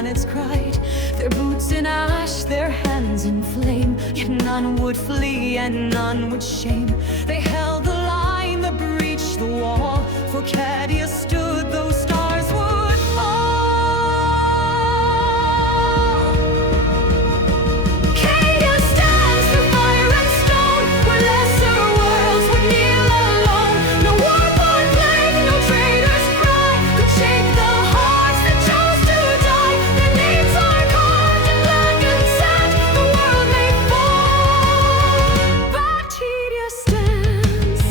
planets cried, their boots in ash, their hands in flame. Yet none would flee and none would shame. They held the line that breached the wall, for Cadia stood, those stars would fall. Cadia stands through fire and stone, where lesser worlds would kneel alone. No war-born plague, no traitor's cry could shake the hearts that chose to die. Their names are carved in blackened sand, the world may fall, but Cadia stands.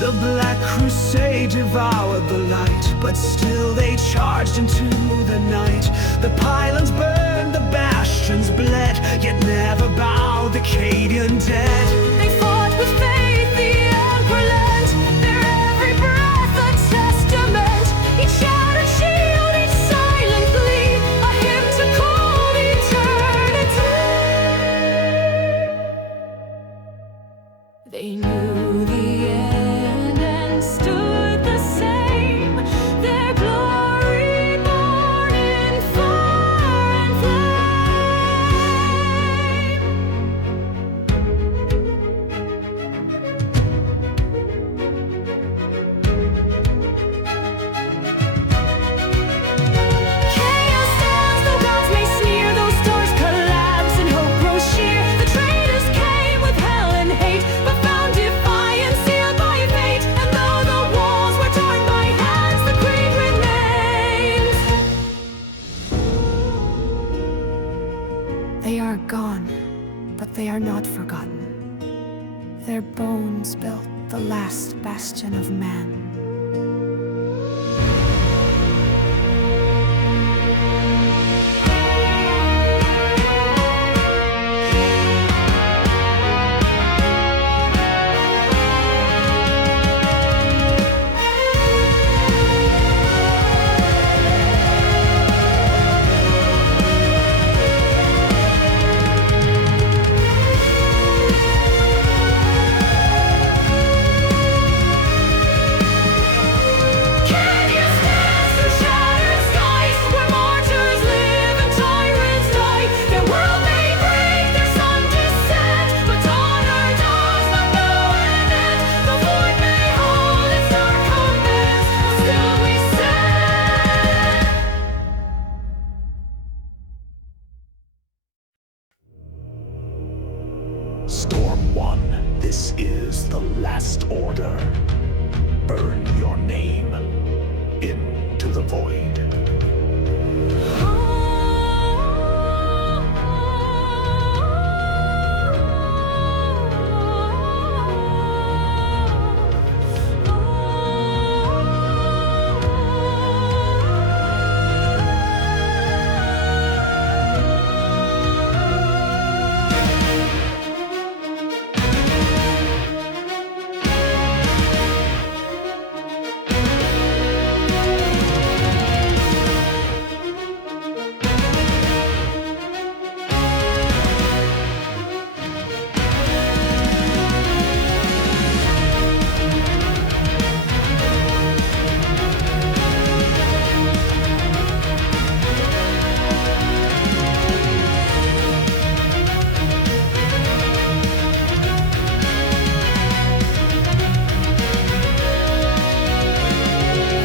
The Black Crusade devoured the light, but still they charged into the night. The pylons burned, the bastions bled, yet never bowed the Cadian dead. They fought with faith, the Emperor lent their every breath a testament. Each shattered shield, each silent plea, a hymn to cold eternity. They knew the end and stood the same, their glory born in fire and flame. Chaos stands, though gods may sneer, those stars collapse and hope grows sheer. The traitors came with hell and hate, but found defiance sealed by fate. And though the walls were torn by hands, the creed remains. They are gone, but they are not forgotten. Their bones built the last bastion of man. Cadia stands through shattered skies, where martyrs live and tyrants die. Their world may break, their sun descend, but honor does not know an end. The void may hold its dark commands, but still we stand. Storm 1, this is the last order. Burn your name into the void.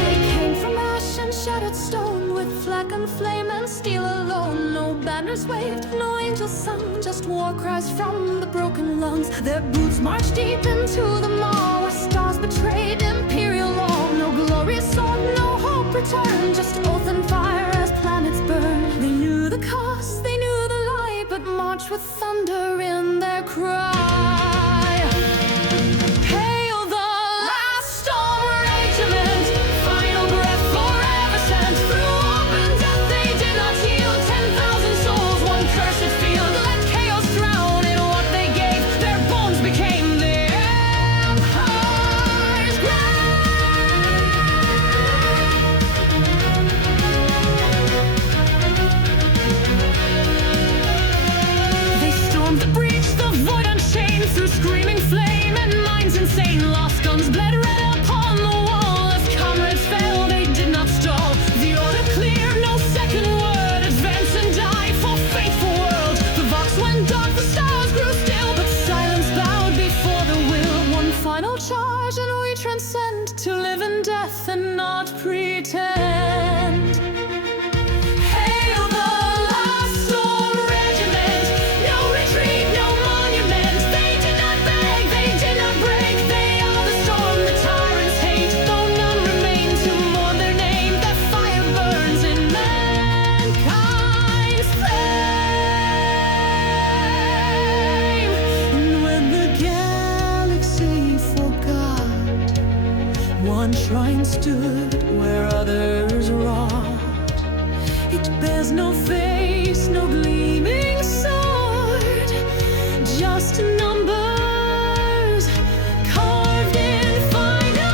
They came from ash and shattered stone, with flag and flame and steel alone. No banners waved, no angels sung, just war cries from the broken lungs. Their boots marched deep into the maw, where stars betrayed imperial law. No glorious sword, no hope returned, just oath and fire as planets burn. They knew the cost, they knew the lie, but marched with thunder in their cry. Hail the last storm regiment, final breath forever sent. Through open death they did not yield. 10,000 souls, one cursed field. Let chaos drown in what they gave. Their bones became the Empire's grave. They stormed the no face, no gleaming sword, just numbers carved in final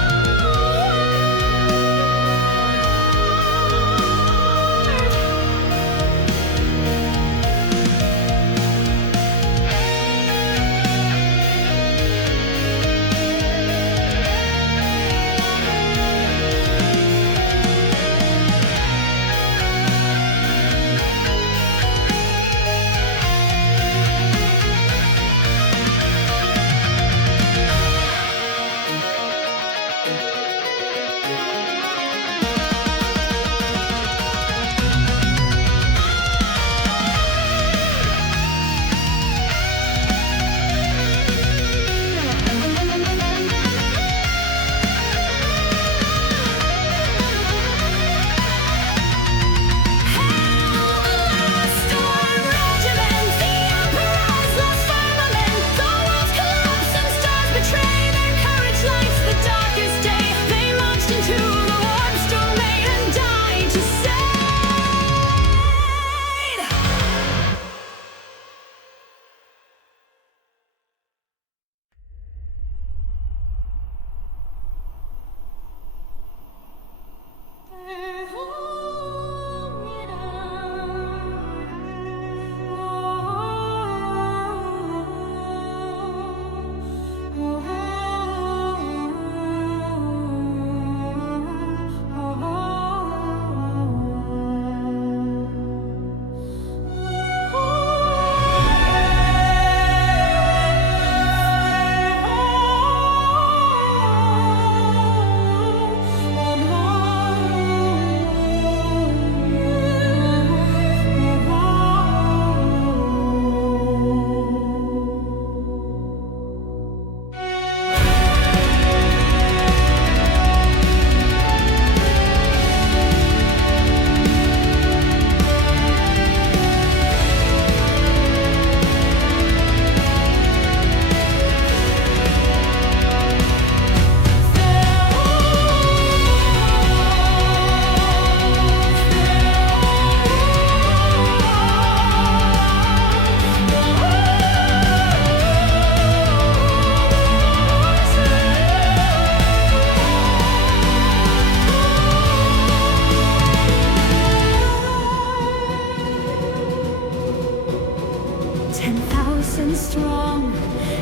strong,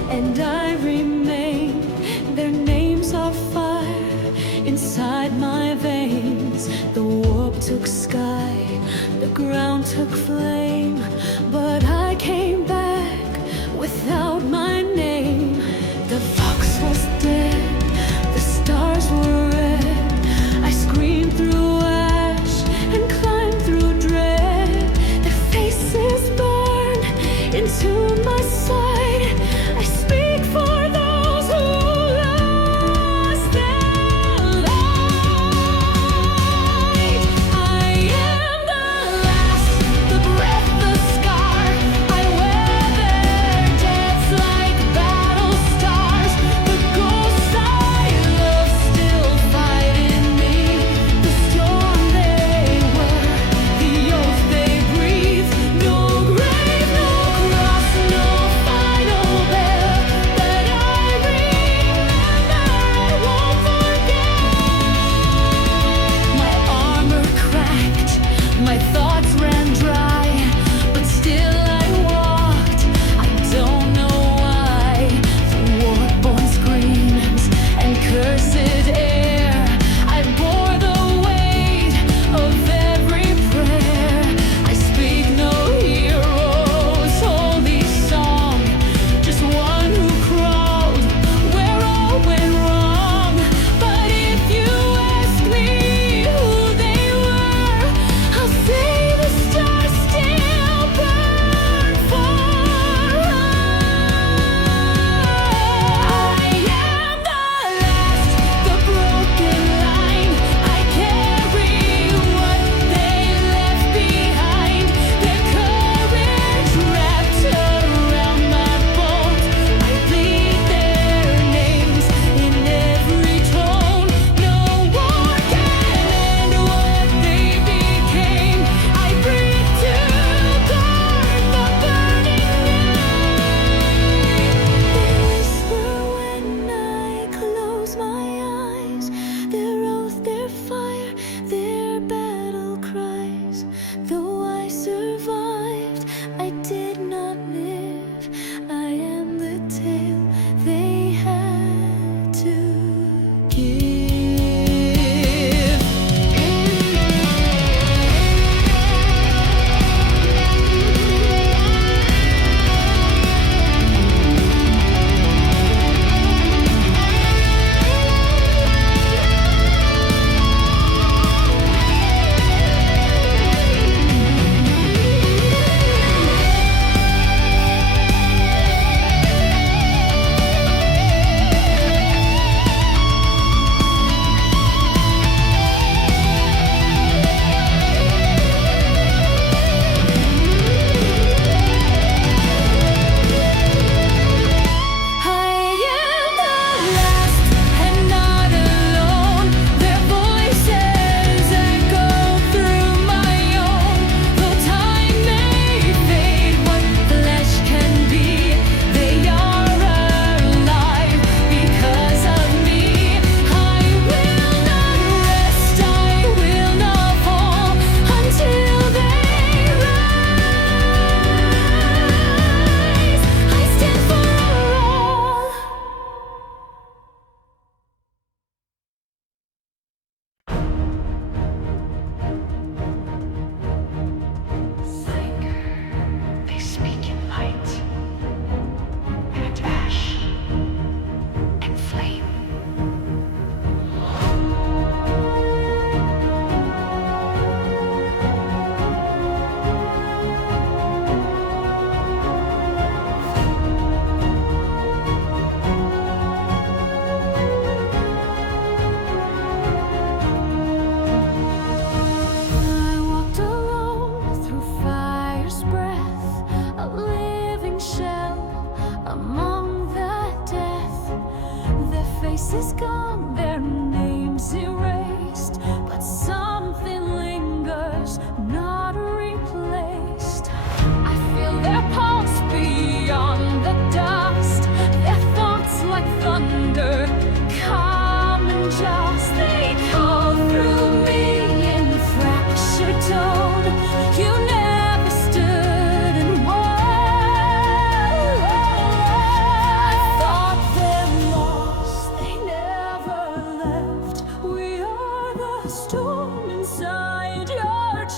and I remain. Their names are fire inside my veins. The warp took sky, the ground took flame, but I came back without my name. The fox was dead, the stars were red. I screamed through ash and climbed through dread. Their faces burn into my sight. I speak for those who lost their light. I am the last, the breath, the scar. I wear their deaths like battle stars. The ghosts I love still fight in me. The storm they were, the oath they breathe. No grave, no cross, no final bell that I remember. I won't forget. My armor cracked, my thoughts ran dry, but still I walked. I don't know why. Through war-born screams and cursed air, I bore the weight of every prayer. I speak no hero's holy song, just one who crawled where all went wrong. But if you ask me who they were, I'll say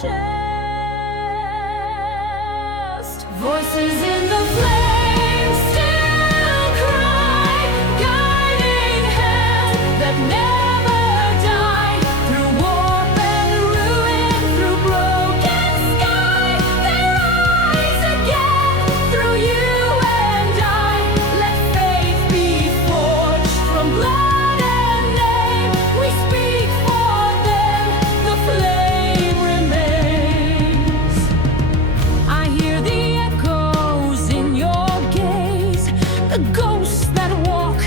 chest. Voices in the flames still cry, guiding hands that never die. Through warp and ruin, through broken sky, they rise again. Through you and I, let faith be forged from blood and name. We speak for them, the flame remains. I hear the echoes in your gaze, the ghosts that walk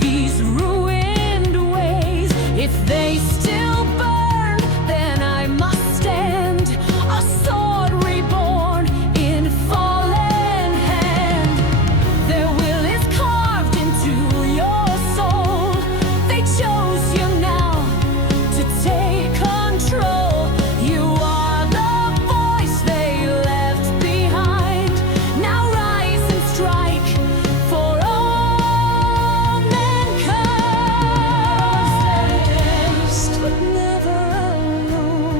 these ruined ways. If they still burn, then I must stand, a sword reborn in fallen hand. Their will is carved into your soul. They chose you now to take control. You are the voice they left behind. Now rise and strike for all mankind. But never alone.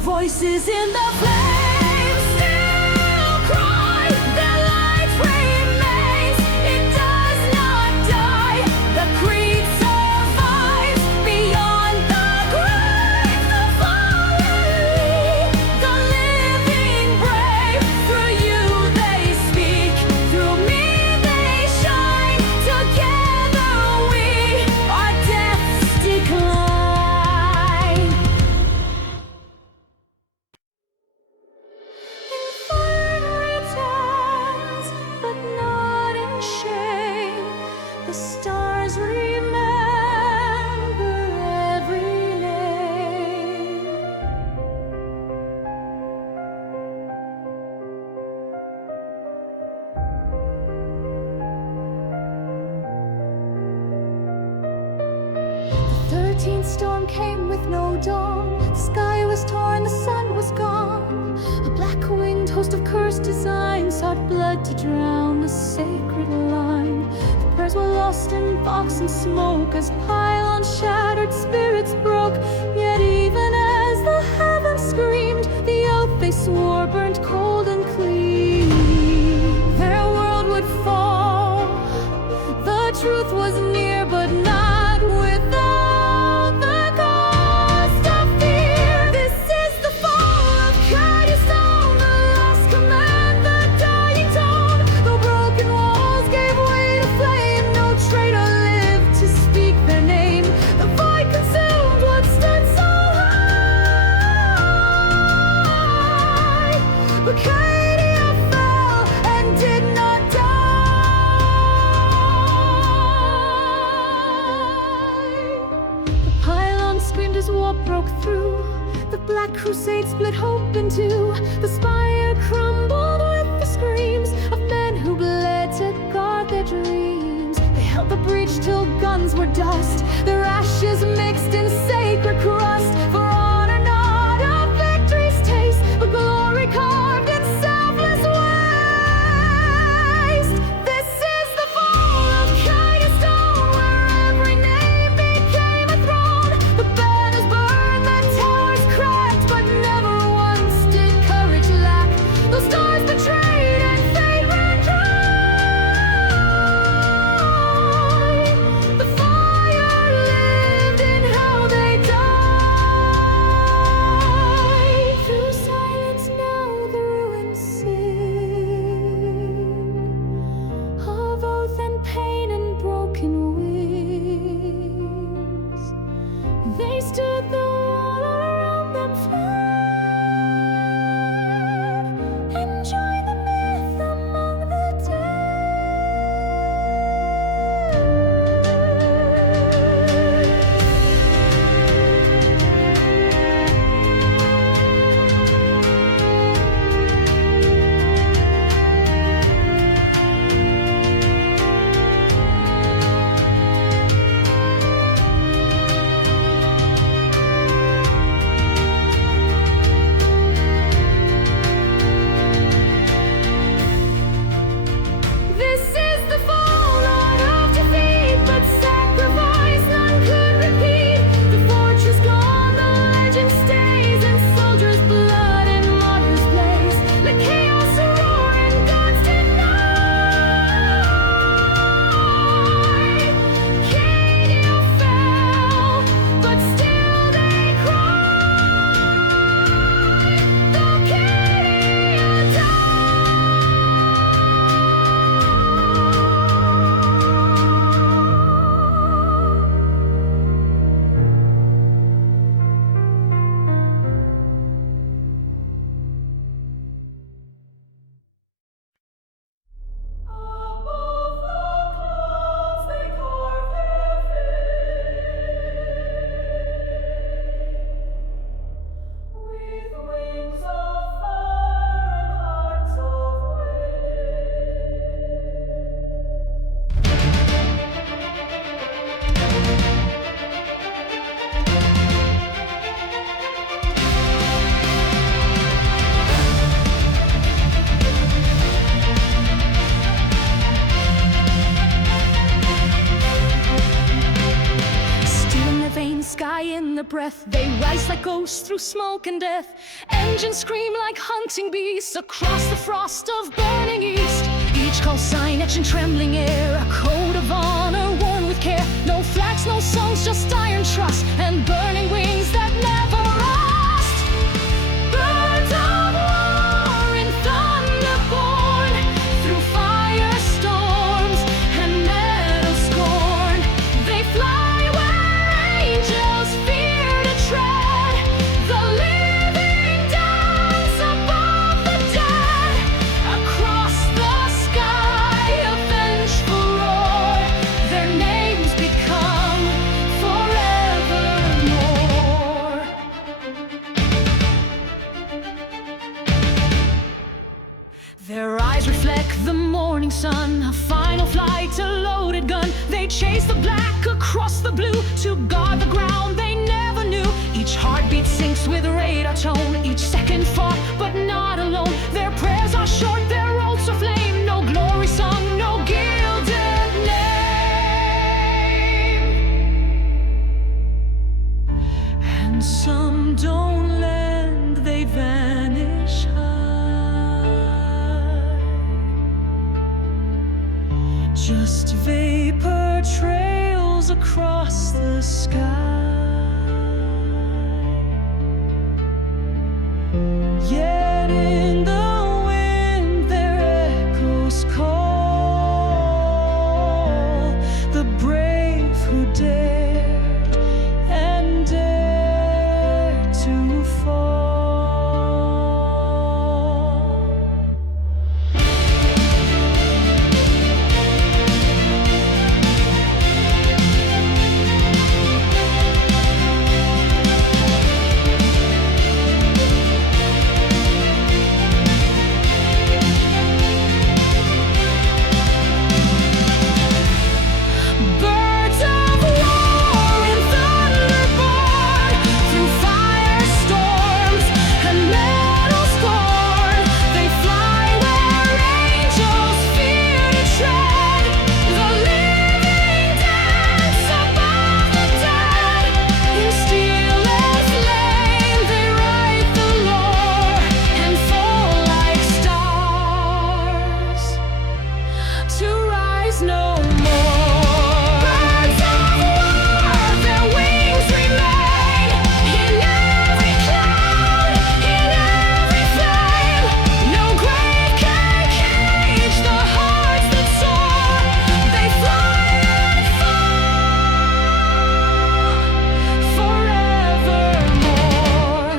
Voices in the flames still cry, their light remains, it does not die. The creed survives beyond the grave. The fallen lead, the living brave. Through you they speak, through me they shine. Together we are death's decline. Fire returns, but not in shame. The stars remember every name. The 13th storm came with no dawn. The sky was torn, the sun was gone. A black-winged host of cursed design sought blood to drown the sacred line. The prayers were lost in box and smoke as pylons shattered, spirits broke. Yet even as the heavens screamed, the oath they swore burned cold and clean. Their world would fall. The truth was near, but not without the cost of fear. This is the fall of Kyrgyzstan, the last command, the dying tone. Though broken walls gave way to flame, no traitor lived to speak their name. The void consumed what stood so high. But Cadia fell and did not die. The pylon screamed as war broke through. The Black Crusade split hope in two. The spire crumbled with the screams of men who bled to guard their dreams. They held the breach till guns were dust. Their ashes mixed in sacred crust. For honor not of victory's taste, but glory carved in selfless waste. This is the fall of Kyrgyzstan, where every name became a throne. The banners burned, the towers cracked, but never once did courage lack. Those stars betrayed and fate ran dry. The fire lived in how they breath. They rise like ghosts through smoke and death. Engines scream like hunting beasts across the frost of burning east. Each call sign etched in trembling air, a code of honor worn with care. No flags, no songs, just iron trust and burning wings that never rust. Birds of war in thunder born, through firestorms and metal scorn. They fly where angels fear to tread. The living dance above the dead. Across the sky, a vengeful roar. Their names become forevermore. Their eyes reflect the morning sun, a final flight, a loaded gun. They chase the black across the blue to guard the ground they never knew. Each heartbeat syncs with radar tone, each second fought but not alone. Their prayers are short, their roads are flame, no glory song, no gilded name. And some don't land, they vanish high. Just vapor trails across the sky. Yet in the wind their echoes call the brave who dared and dare to fall. Birds of war in thunder born, through firestorms and metal scorn. They fly where angels fear to tread. The living dance above the dead. In steel and flame they write the lore and fall like stars to rise no more. Birds of war, their wings remain in every cloud, in every flame. No grave can cage the hearts that soar. They fly and fall forevermore.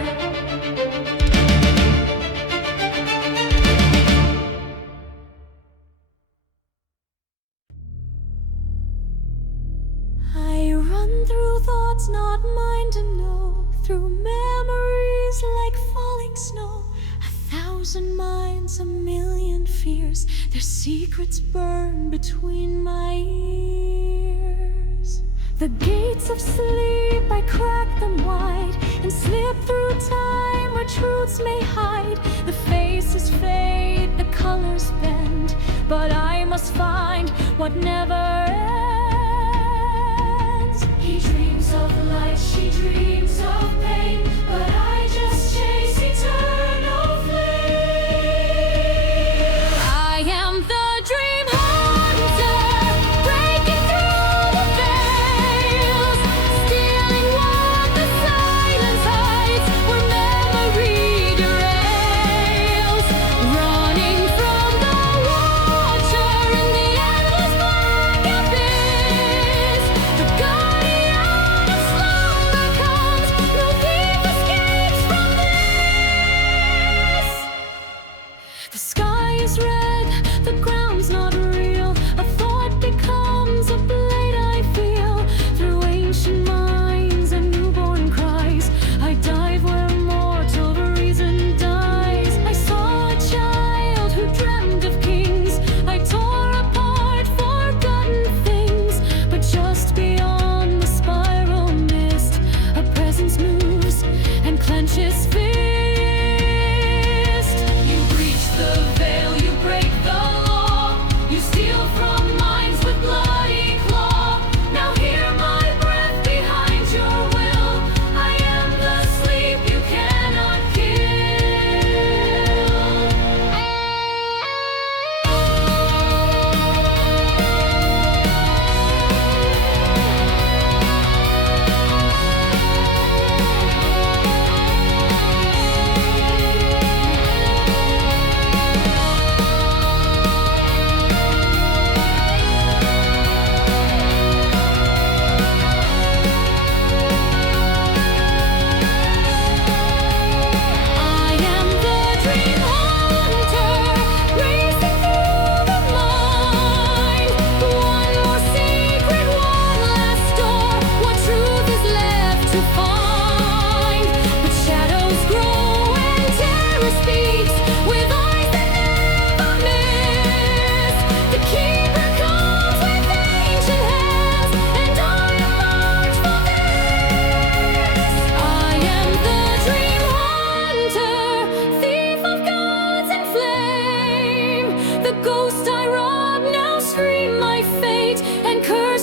I run through thoughts not mine to know, through memories like falling snow. 1,000 minds, a million fears, their secrets burn between my ears. The gates of sleep, I crack them wide and slip through time where truths may hide. The faces fade, the colors bend, but I must find what never ends. He dreams of light, she dreams of pain, but I just chase eternal flame. I am the dream hunter, breaking through the veils, stealing what the silence hides, where memory derails, running from the water in the endless black abyss. The guardian of slumber comes, no thief escapes from this. The sky is red, the ground's not real. A thought becomes a blade I feel. Through ancient minds and newborn cries, I dive where mortal reason dies. I saw a child who dreamed of kings. I tore apart forgotten things, but just beyond the spiral mist, a presence moves and clenches fist. You breach the veil, you break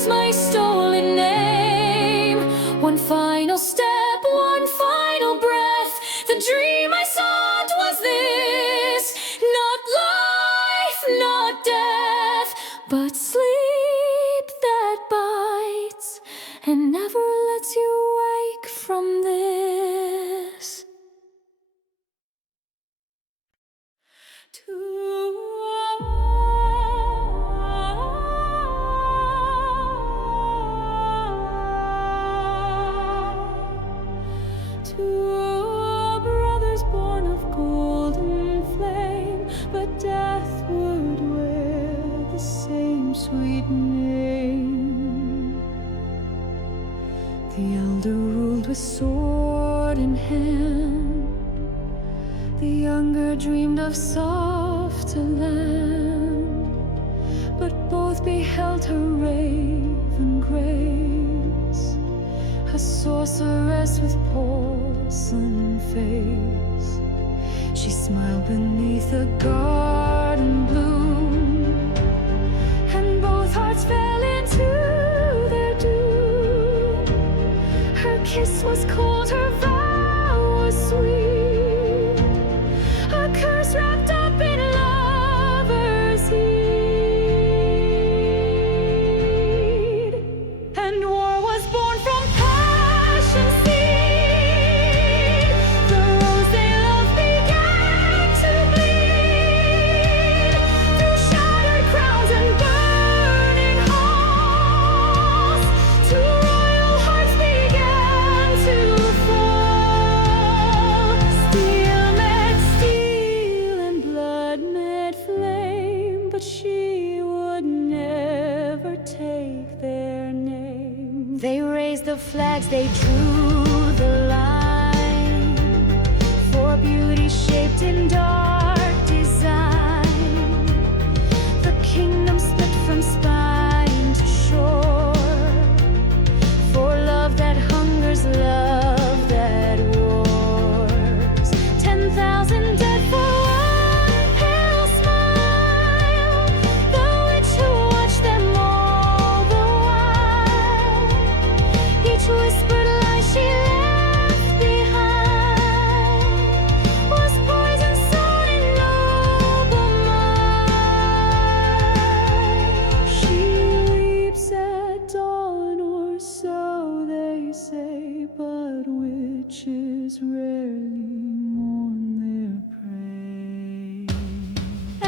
lose my stolen name. One final step, one final breath. The dream I sought was this. Not life, not death, but sleep that bites and never lets you wake from this. Two brothers born of golden flame, but death would wear the same sweet name. The elder ruled with sword in hand, the younger dreamed of softer land, but both beheld her raven grace, a sorceress with porcelain face. She smiled beneath a garden bloom, and both hearts fell into their doom. Her kiss was cold, her vow was sweet, a curse wrapped up in lover's heat. And war was born from passion's seed. The rose they loved began to bleed, through shattered crowns and burning halls. Two royal hearts began to fall. Steel met steel and blood met flame, but she would never take their name. They raised the flags, they drew the line, for beauty shaped in dark design. The kingdom split from spine to shore, for love that hungers, love that roars. 10,000 dead for one pale smile, the witch who watched them all the while. Each whispered lie she left behind was poison sown in noble mind. She weeps at dawn, or so they say, but witches rarely mourn their prey.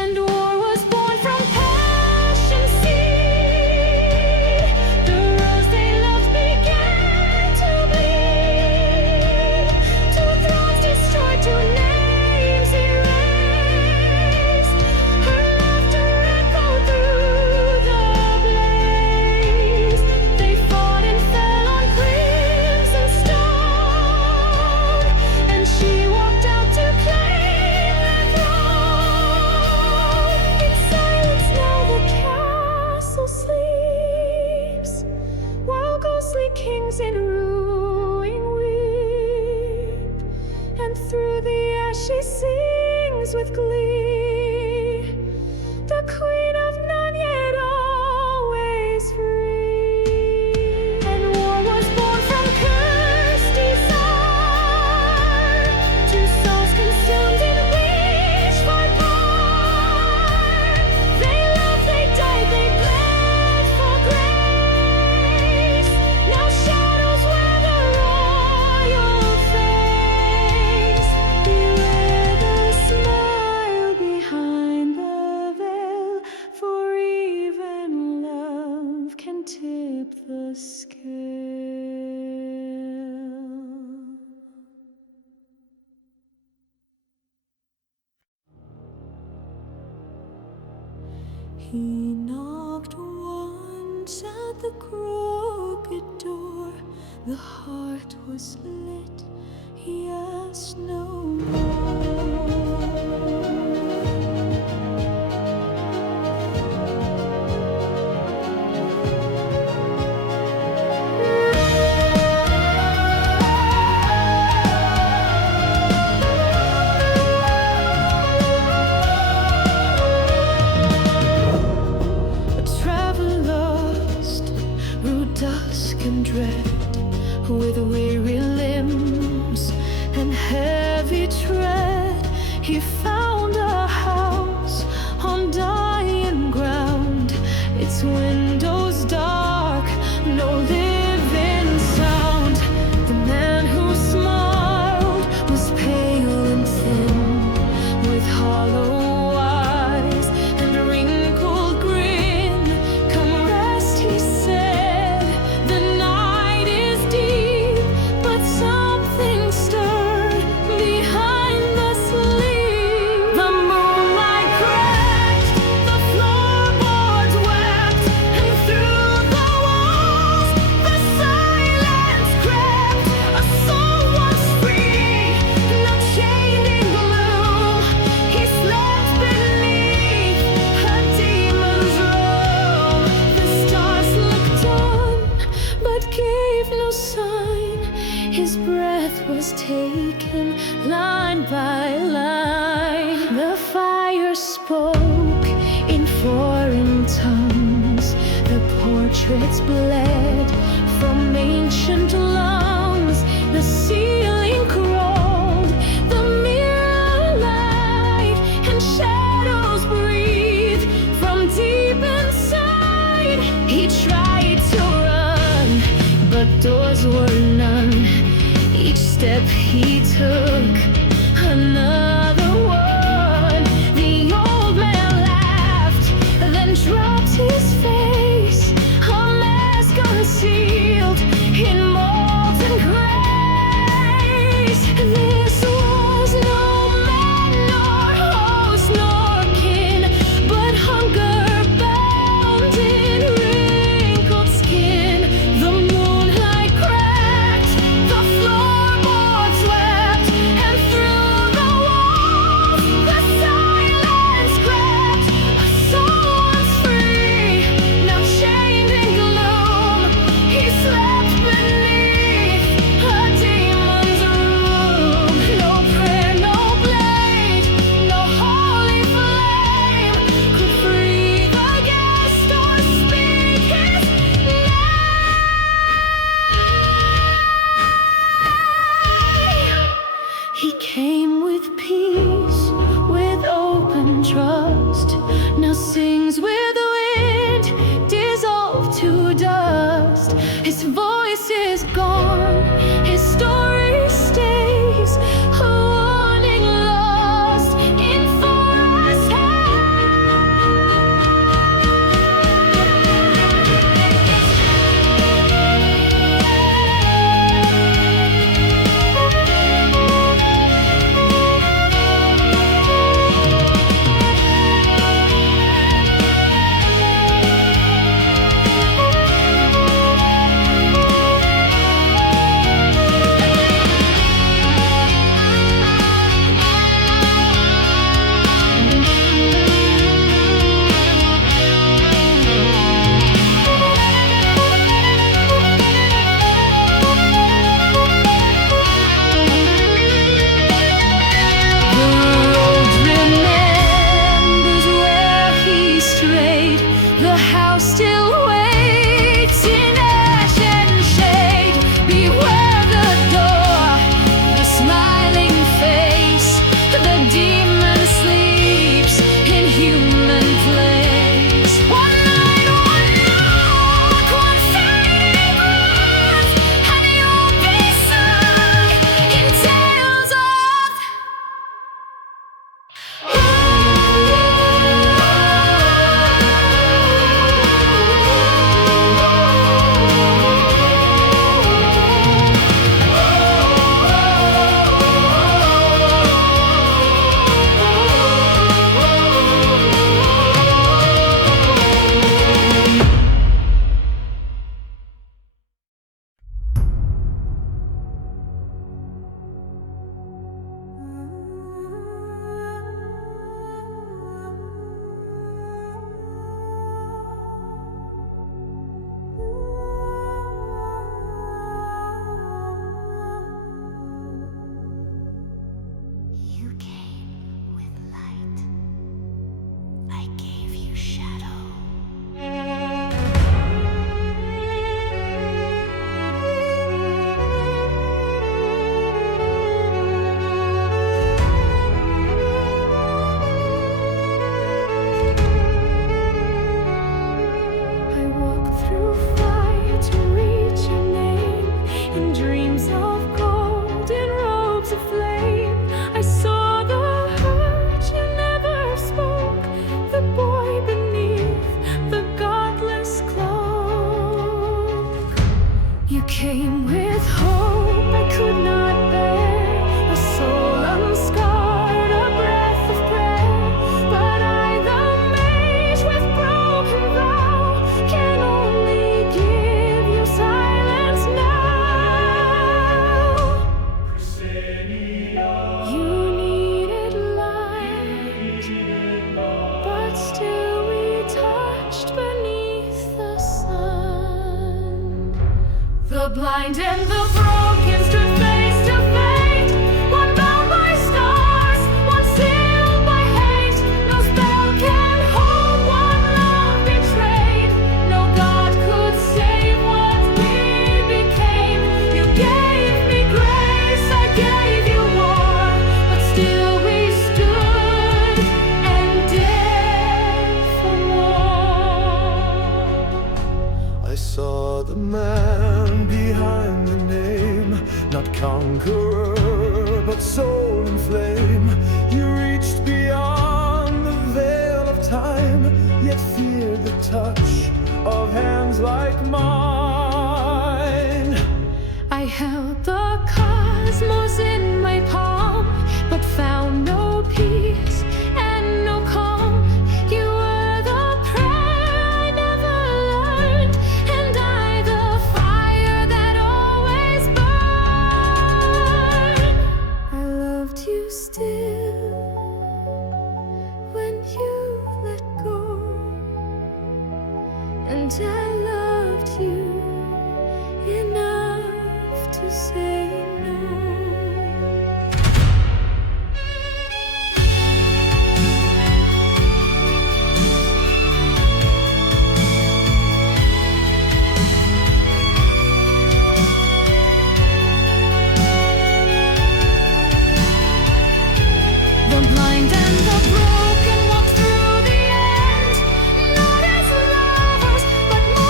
And war was born from passion's seed. The rose they loved began to bleed. Two thrones destroyed, two names erased. Her laughter echoed through the blaze. They fought and fell on crimson stone, and she walked out to claim their throne. In silence now the castle sleeps, while ghostly kings in ruin weep, and through the ash she sings with glee, the queen of none yet always free. And war was born from cursed desire, two souls consumed in wishful part. They loved, they died, they bled for grace. Now shadows wear the royal face. Beware the smile behind the veil, for even love can tip the scale. He knocked once at the crooked door. The heart was lit. He asked no more. A traveler lost portraits bled from ancient lungs. The ceiling crawled, the mirror light and shadows breathe from deep inside. He tried to run, but doors were none. Each step he took, another one. The old man laughed, then dropped his face, a mask unsealed in molten grace. This was no man nor host nor kin, but hunger bound in wrinkled skin. The moonlight cracked, the floorboards wept, and through the walls the silence crept. Someone's free, now chained in gloom. He slept beneath a demon's room. No prayer, no blade, no holy flame could free the guest or speak his name. He came with peace, with open trust, now sings with the wind, dissolved to dust. His voice is gone, his story stays, a warning lost in forest The blind and the broken stood face to fate. One bound by stars, one sealed by hate. No spell can hold one love betrayed. No God could yet feared the touch of hands like mine. I held the cosmos in my palm, but found no peace and no calm. You were the prayer I never learned, and I the fire that always burned. I loved you still when you let go, and I loved you enough to say no. The blind and the broken walk through the end, not as lovers, but more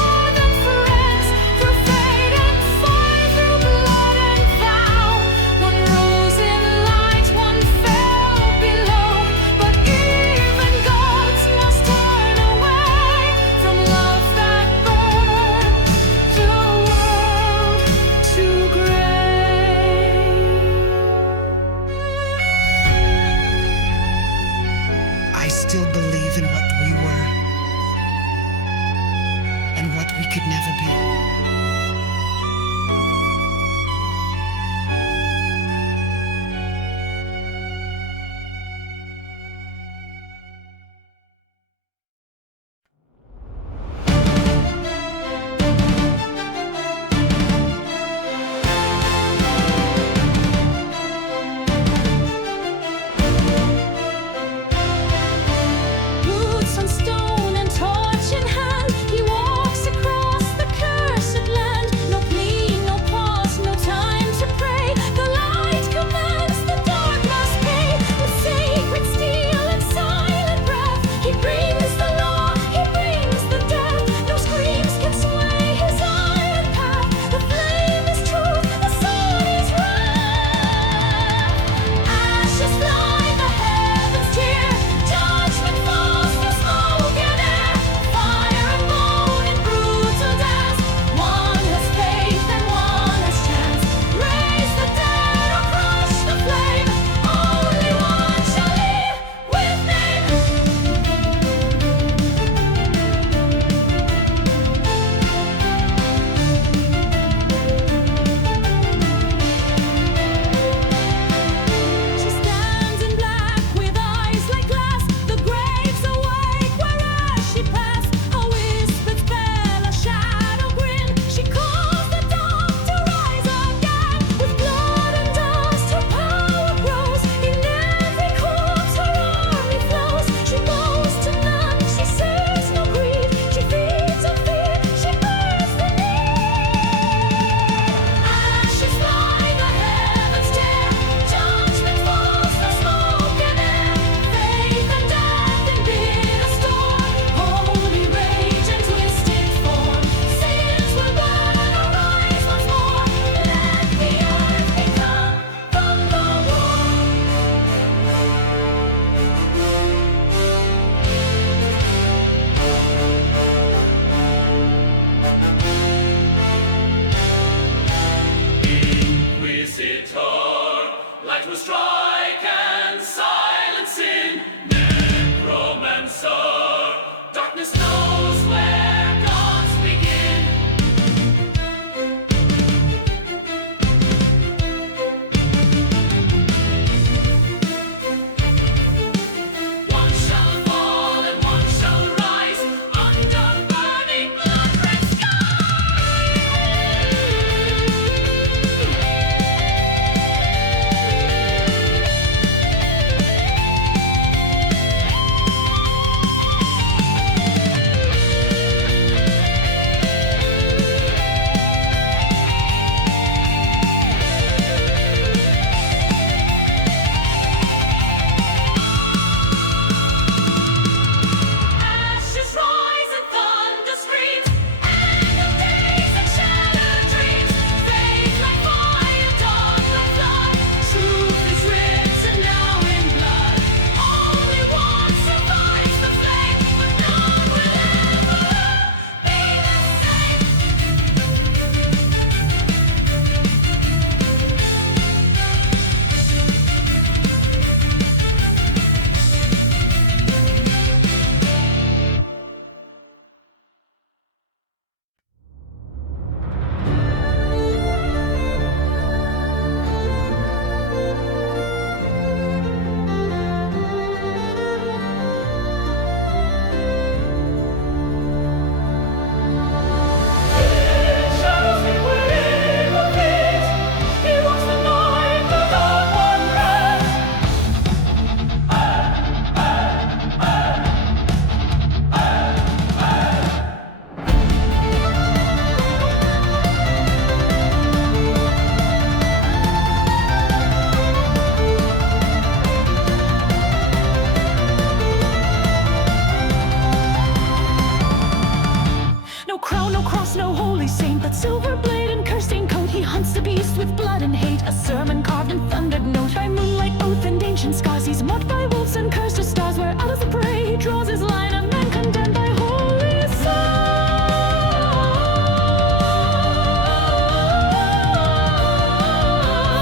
cross, no holy saint, but silver blade and cursing coat. He hunts the beast with blood and hate, a sermon carved in thundered note. By moonlight, oath, and ancient scars, he's mocked by wolves and cursed of stars. Where out of the prey he draws his line, a man condemned by holy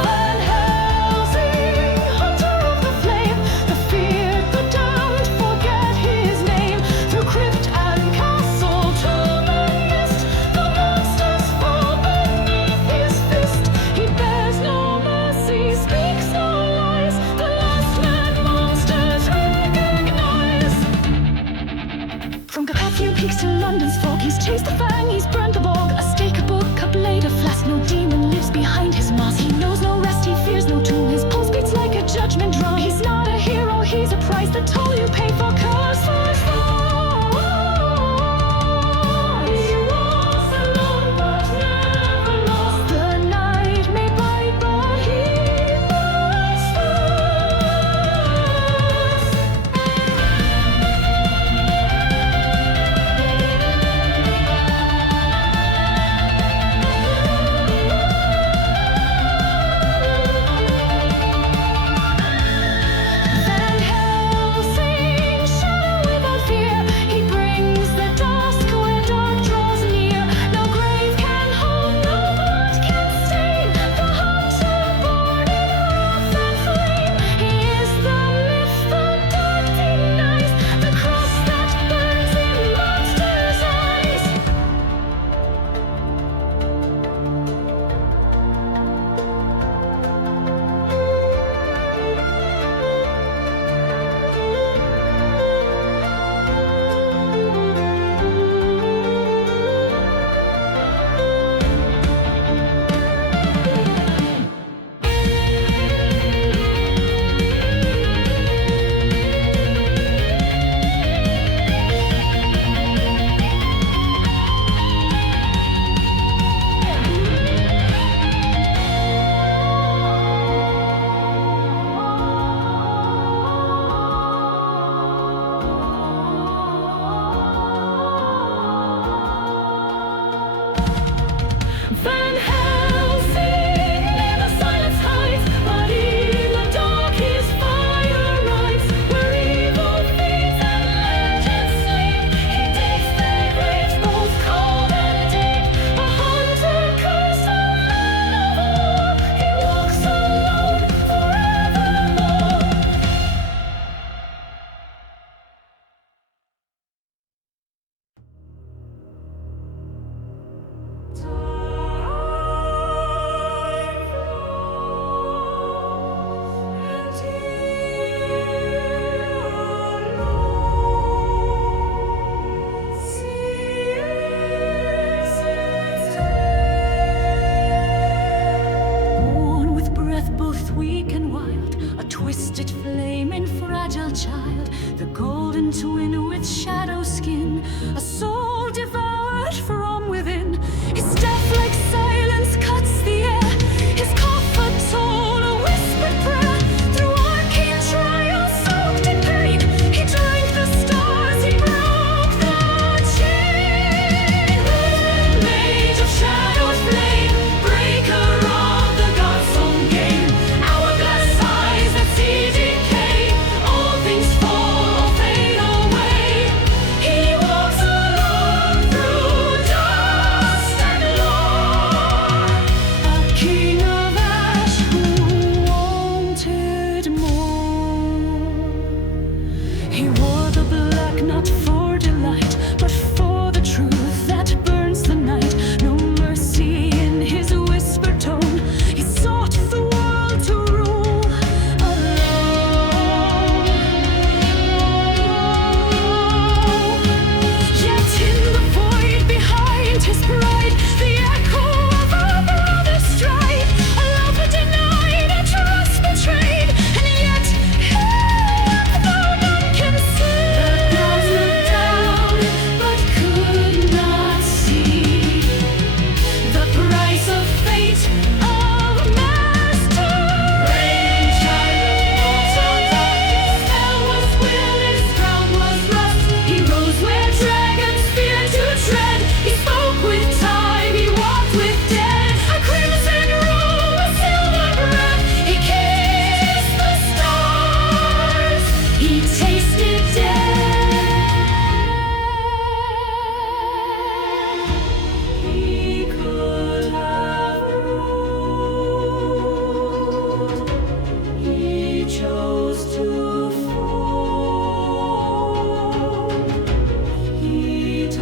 Van Helsing, hunter of the flame, the feared, the damned forget his name. Through crypt and castle to the mist, the monsters fall beneath his fist. He bears no mercy, speaks no lies, the last man monsters recognize. From Carpathian peaks to London's fog, he's chased the fang, he's burned the bog. A stake, a book, a blade, a flask, no demon lives behind his mask. He knows no rest, he fears no tomb, his pulse beats like a judgment drum. He's not a hero, he's a price, the toll you pay for curse for fall. He walks alone but never lost. The night may bite, but he bites first.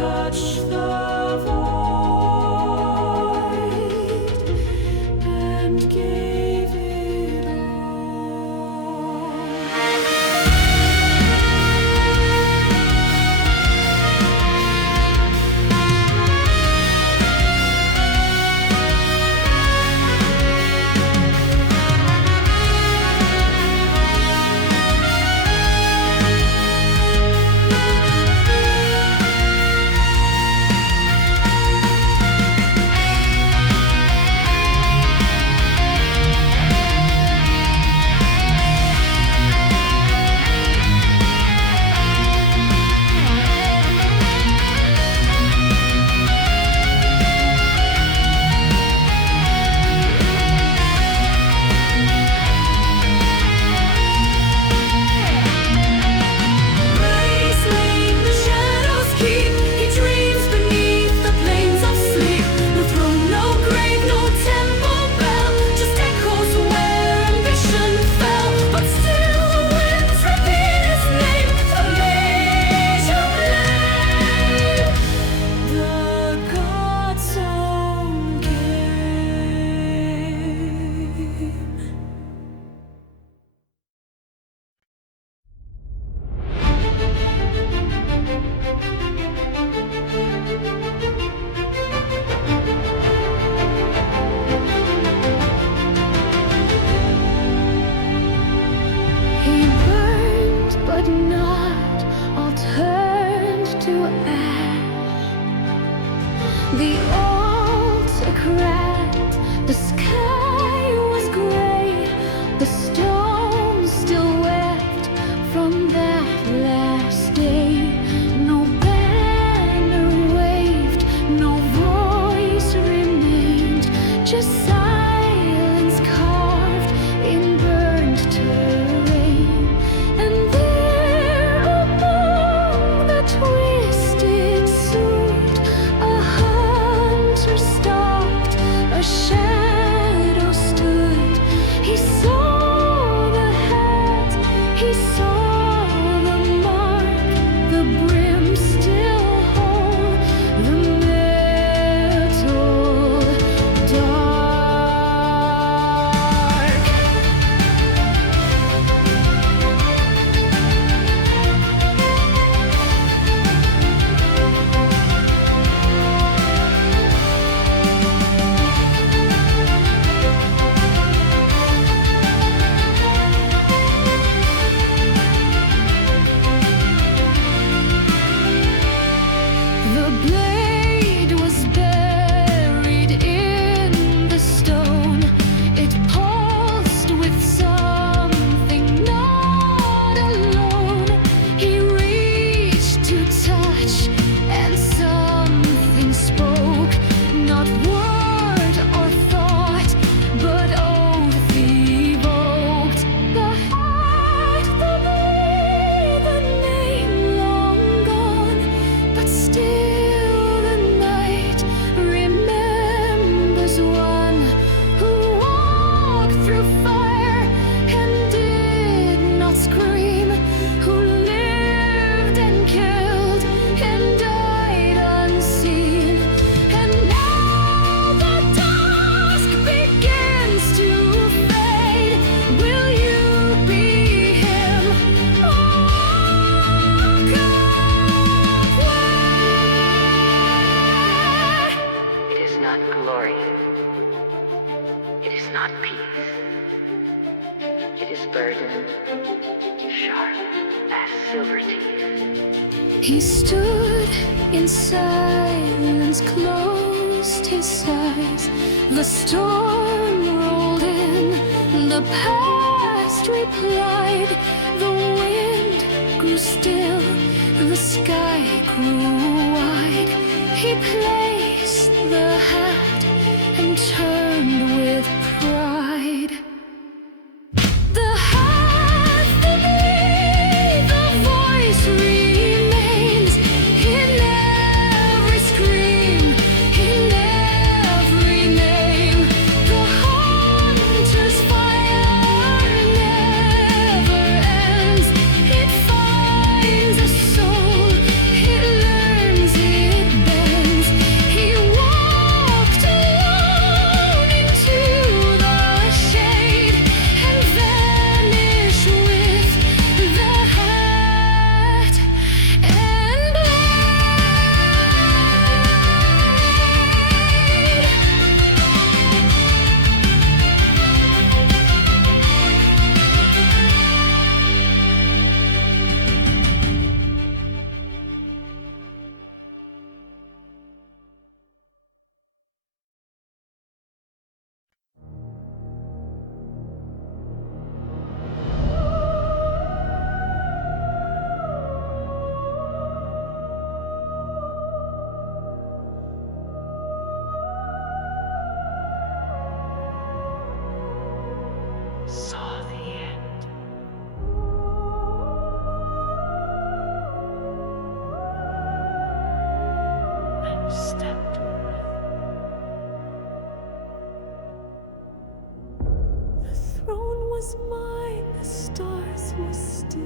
touch the void and gave it all. The autocrat, the sky was gray, the stone still wept from that last day. No banner waved, no voice remained, just silence carved in burnt terrain. And there among the twisted suit, a hunter stalked, a shadow stood. He saw the hat, he saw the mark, the brim still whole, the metal dark. The blade was buried in the stone. It pulsed with something not alone. He reached to touch, and something spoke. Not word or thought, but oath evoked. The hat, the blade, the name long gone, but still the night remembers one who walked through fire and did not scream, who lived and killed and died unseen. And now the dusk begins to fade. Will you be him? Oh, It is not glory. It is not peace. It is burden, sharp as silver teeth. He stood in silence, closed his eyes. The storm rolled in, the past replied. The wind grew still, the sky grew wide. He placed the hat and turned with pride. The hat, the blade, the voice remains in every scream, in every name. The hunter's fire never ends. It finds a soul, it learns it stepped away. The throne was mine, the stars were still.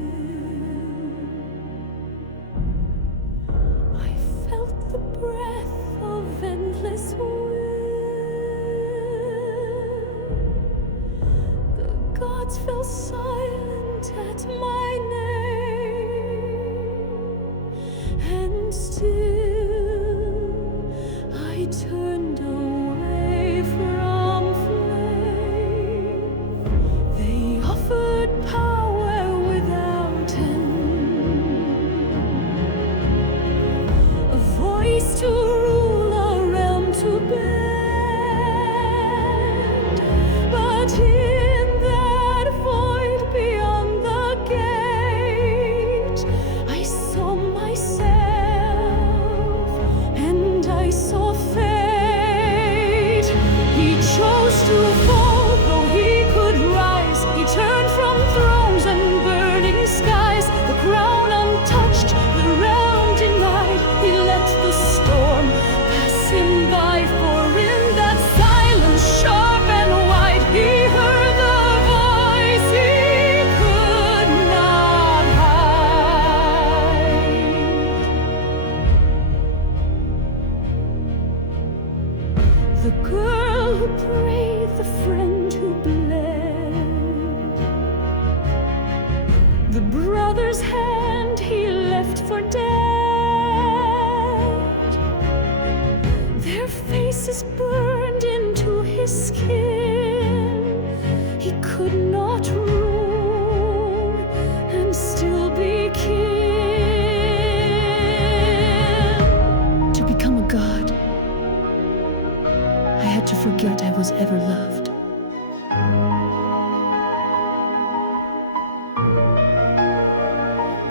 I felt the breath of endless will. The gods fell silent at my name, and still I turned away from flame. They offered power without end, a voice to rule, a realm to bend. But in that void beyond the gate, I saw myself and I saw fate. He chose to fall, though he could rise. He turned from thrones and burning skies. The crown untouched, the realm denied. He let the storm pass him by, for in that silence sharp and wide, he heard the voice he could not hide. The girl who prayed, the friend who bled, the brother's hand he left for dead. Their faces burned into his skin. He could not rule and still be king. To become a god, I had to forget I was ever loved.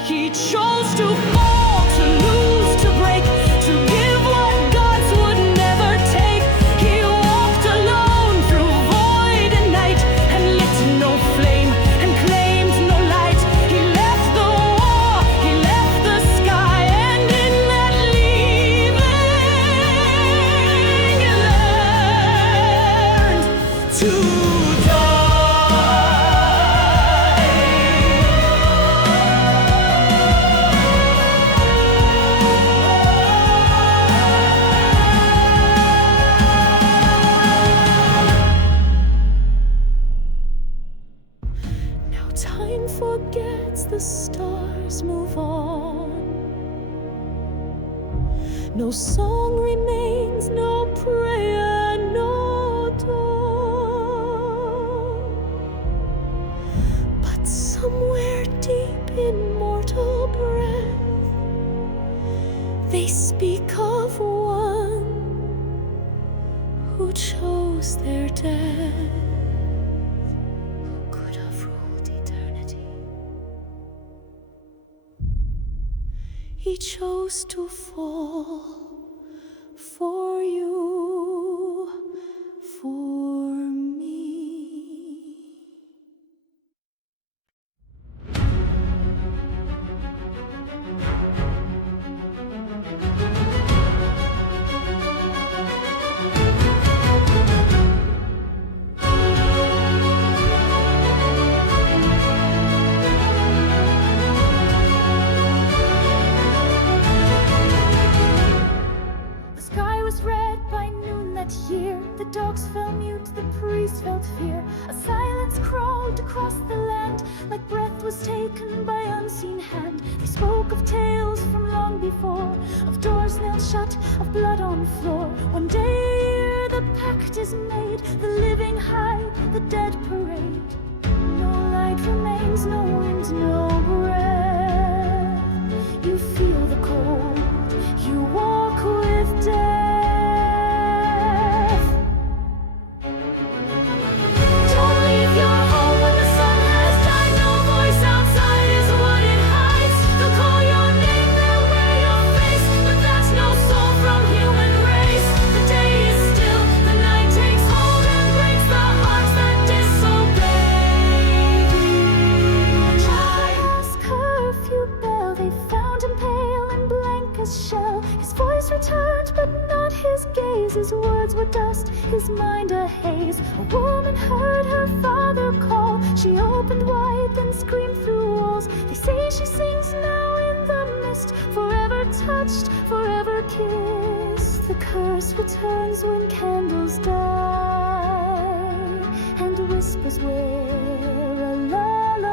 He chose to fall, to lose, to break, to give what gods would never take. He walked alone through void and night, and lit no flame and claimed no light. He left the war, he left the sky, and in that leaving learned to die. Now time forgets, the stars move on. No song remains, no prayer, no dawn. But somewhere deep in mortal breath, they speak of one who chose their death, who could have ruled eternity. He chose to fall for you, for me. The sky was red by noon that year. The dogs fell mute, the priest felt fear. A silence crawled across the land, like breath was taken by unseen hand. They spoke of tales from long before, of doors nailed shut, of blood on floor. One day a year the pact is made, the living hide, the dead parade. No light remains, no wind, no breath. You feel the cold, you walk with death. Don't leave your home when the sun has died. No voice outside is what it hides. They'll call your name, they'll wear your face, but that's no soul from human race. The day is still, the night takes hold and breaks the hearts that disobey. Try eyes, his words were dust, his mind a haze. A woman heard her father call. She opened wide, then screamed through walls. They say she sings now in the mist, forever touched, forever kissed. The curse returns when candles die, and whispers wear a lullaby.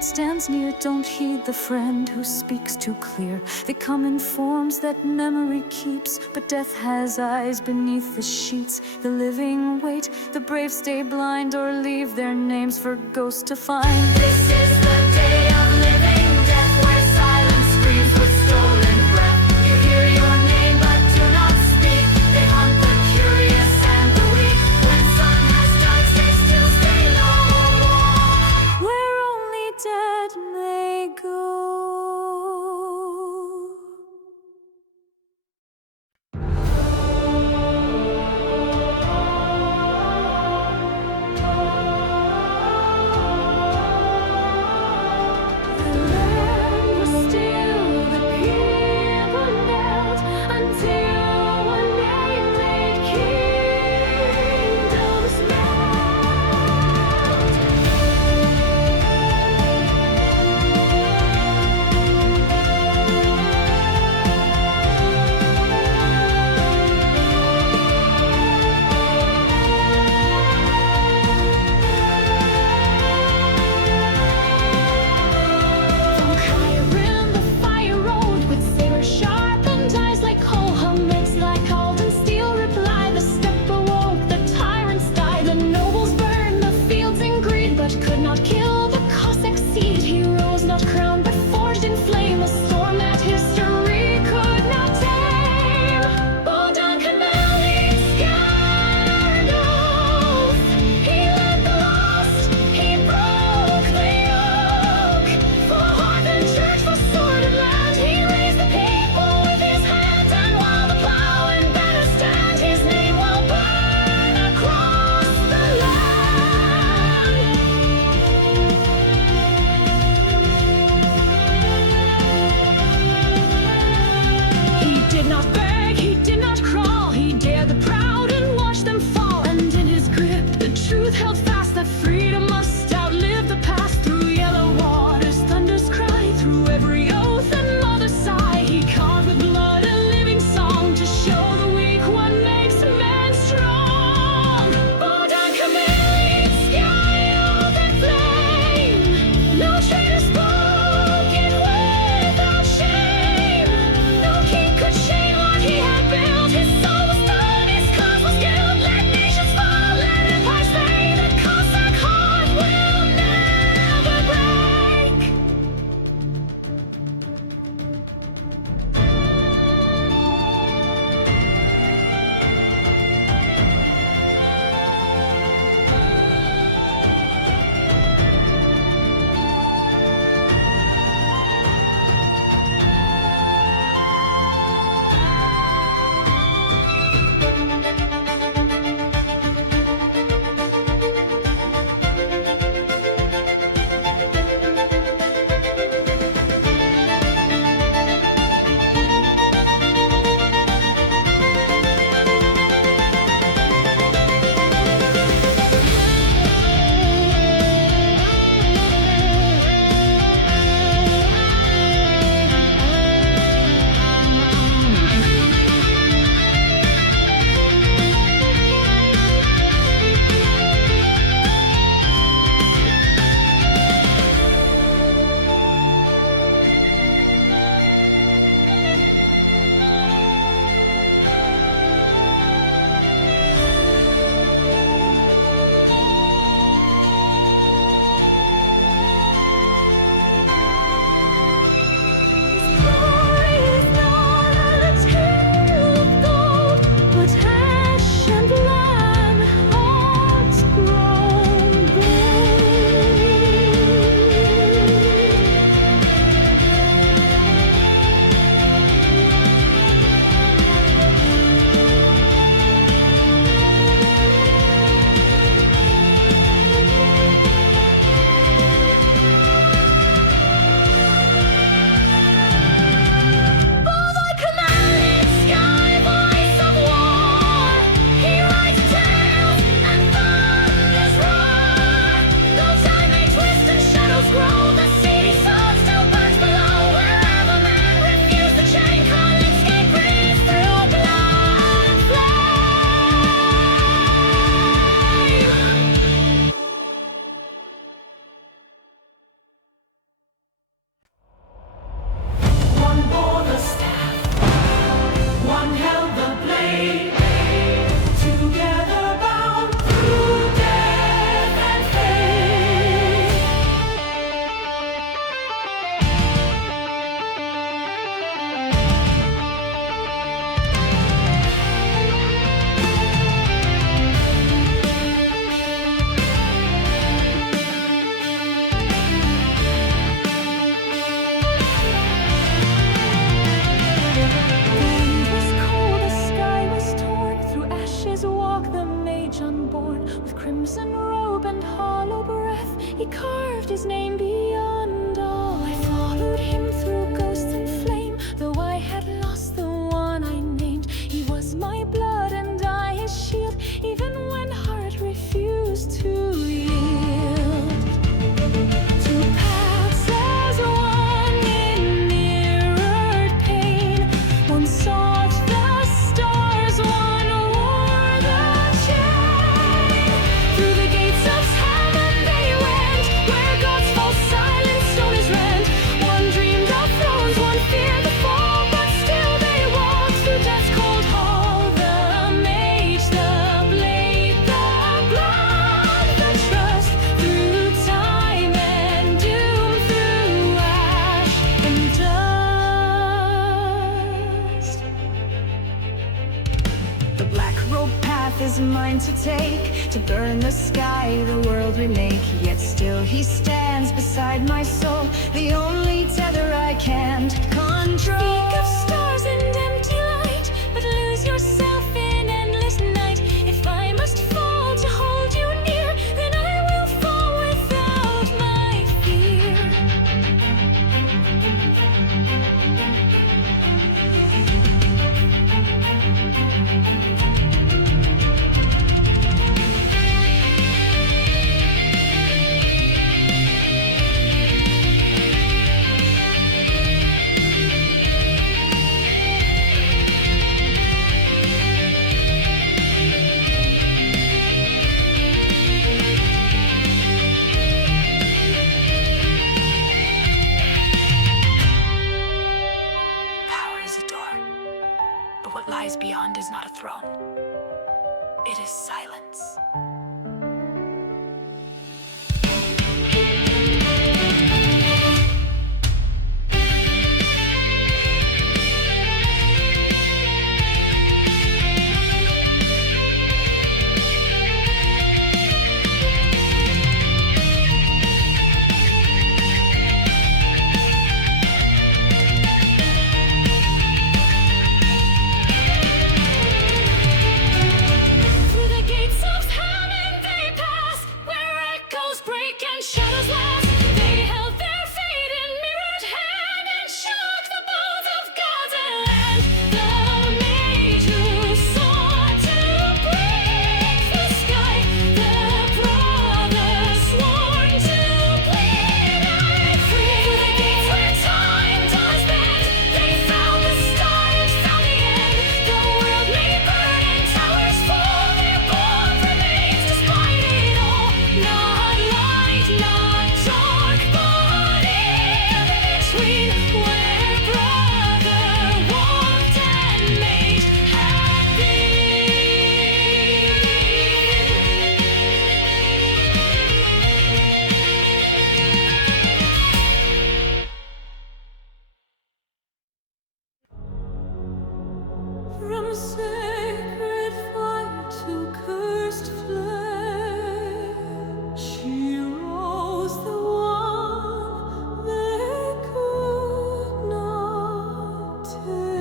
Stands near, don't heed the friend who speaks too clear. They come in forms that memory keeps, but death has eyes beneath the sheets. The living wait, the brave stay blind or leave their names for ghosts to find. This is the day of living death, where silence screams with stolen breath. You hear your name but do not speak. They hunt the curious and the weak. When sun has died, stay still, stay low. Where only dead may go. is mine to take, to burn the sky, the world we make. Yet still he stands beside my soul, the only tether I can't control. Speak of stars and empty light, but lose yourself in endless night. If I must fall to hold you near, then I will fall without my fear. Power is a door, but what lies beyond is not a throne. It is silence. Through the gates of heaven they pass, where echoes break and shadows laugh. They held their fate in mirrored hand and shook the bones of gods and land. The mage who sought to break the sky, the brothers sworn to plead I free. Through the gates where time does bend, they found the stars, found the end. The world may burn and towers fall, their bond remains despite it all. Not light, not dark, but in between, where brother walked and mate had been. From sacred fire to cursed flame, she rose, the one they could not tame.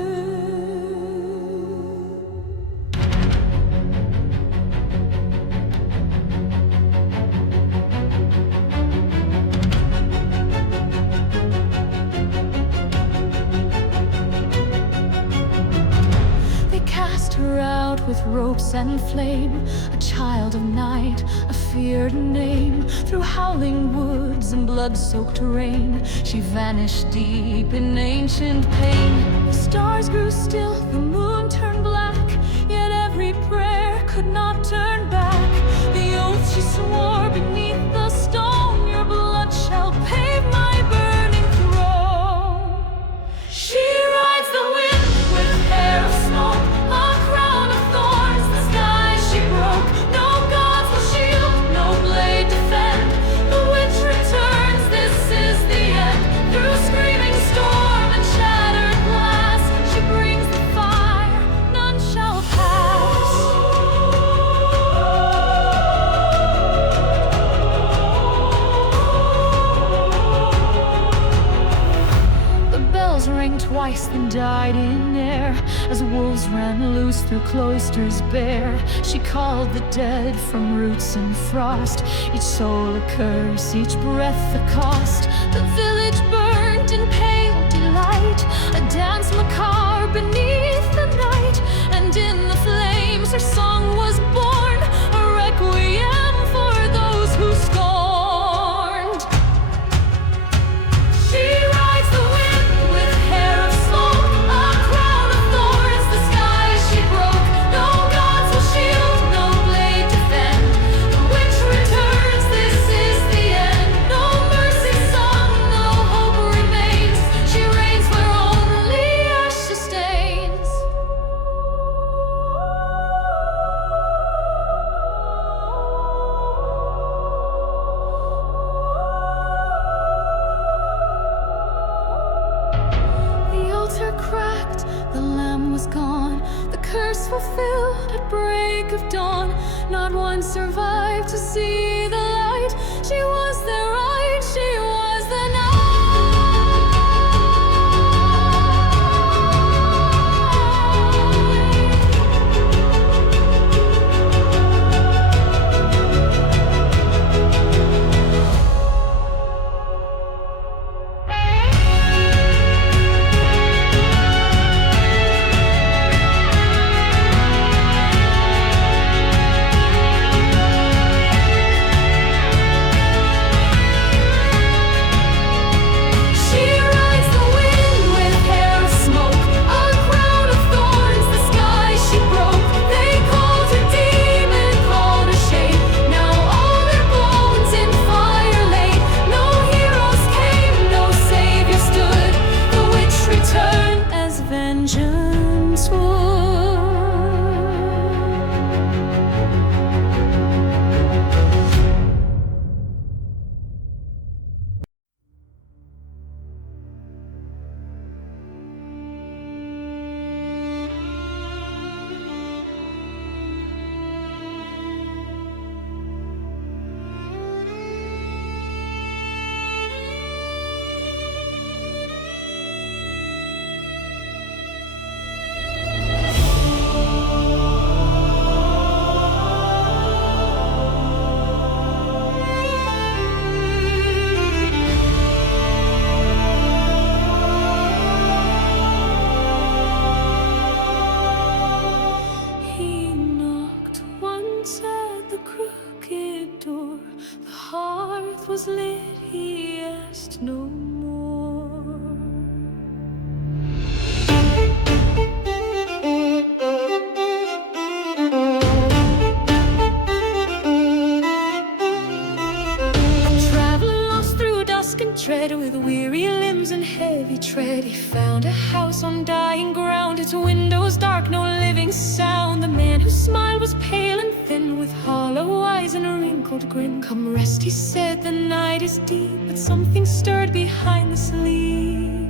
They cast her out with ropes and flame, a child of night, a feared name. Through howling woods and blood-soaked rain, she vanished deep in ancient pain. Stars grew still, the moon turned black, yet every prayer could not turn back. The oath she swore beneath the stone, your blood shall pave my burning throne. She rides the wind with hair of smoke, a crown of thorns, the sky she broke. No gods will shield, no blade defend. The witch returns, this is the end. Through screaming storm and shattered glass, she brings the fire, none shall pass. The bells rang twice, then died in air, as wolves ran loose through cloisters bare. She called the dead from roots and frost, each soul a curse, each breath a cost. The village burned in pale delight, a dance macabre beneath the night. And in the flames her song was born, a requiem for those who scorned. She rides the wind with hair of smoke, a crown of thorns, the sky she broke. No gods will shield, no blade defend. The witch returns, this is the end. No mercy sung, no hope remains. She reigns where only ashes stains. The altar cracked, the lamb was gone, the curse fulfilled at break of dawn. Not one survived to see the light. She was the right, she was the night. Was lit, he asked no more. Traveling lost through dusk and tread, with weary limbs and heavy tread, he found a house on dying ground, its windows dark, no living sound. The man whose smile was pale and thin, with hollow eyes and a wrinkled grin. Come rest, he said, the night is deep, but something stirred behind the sleep.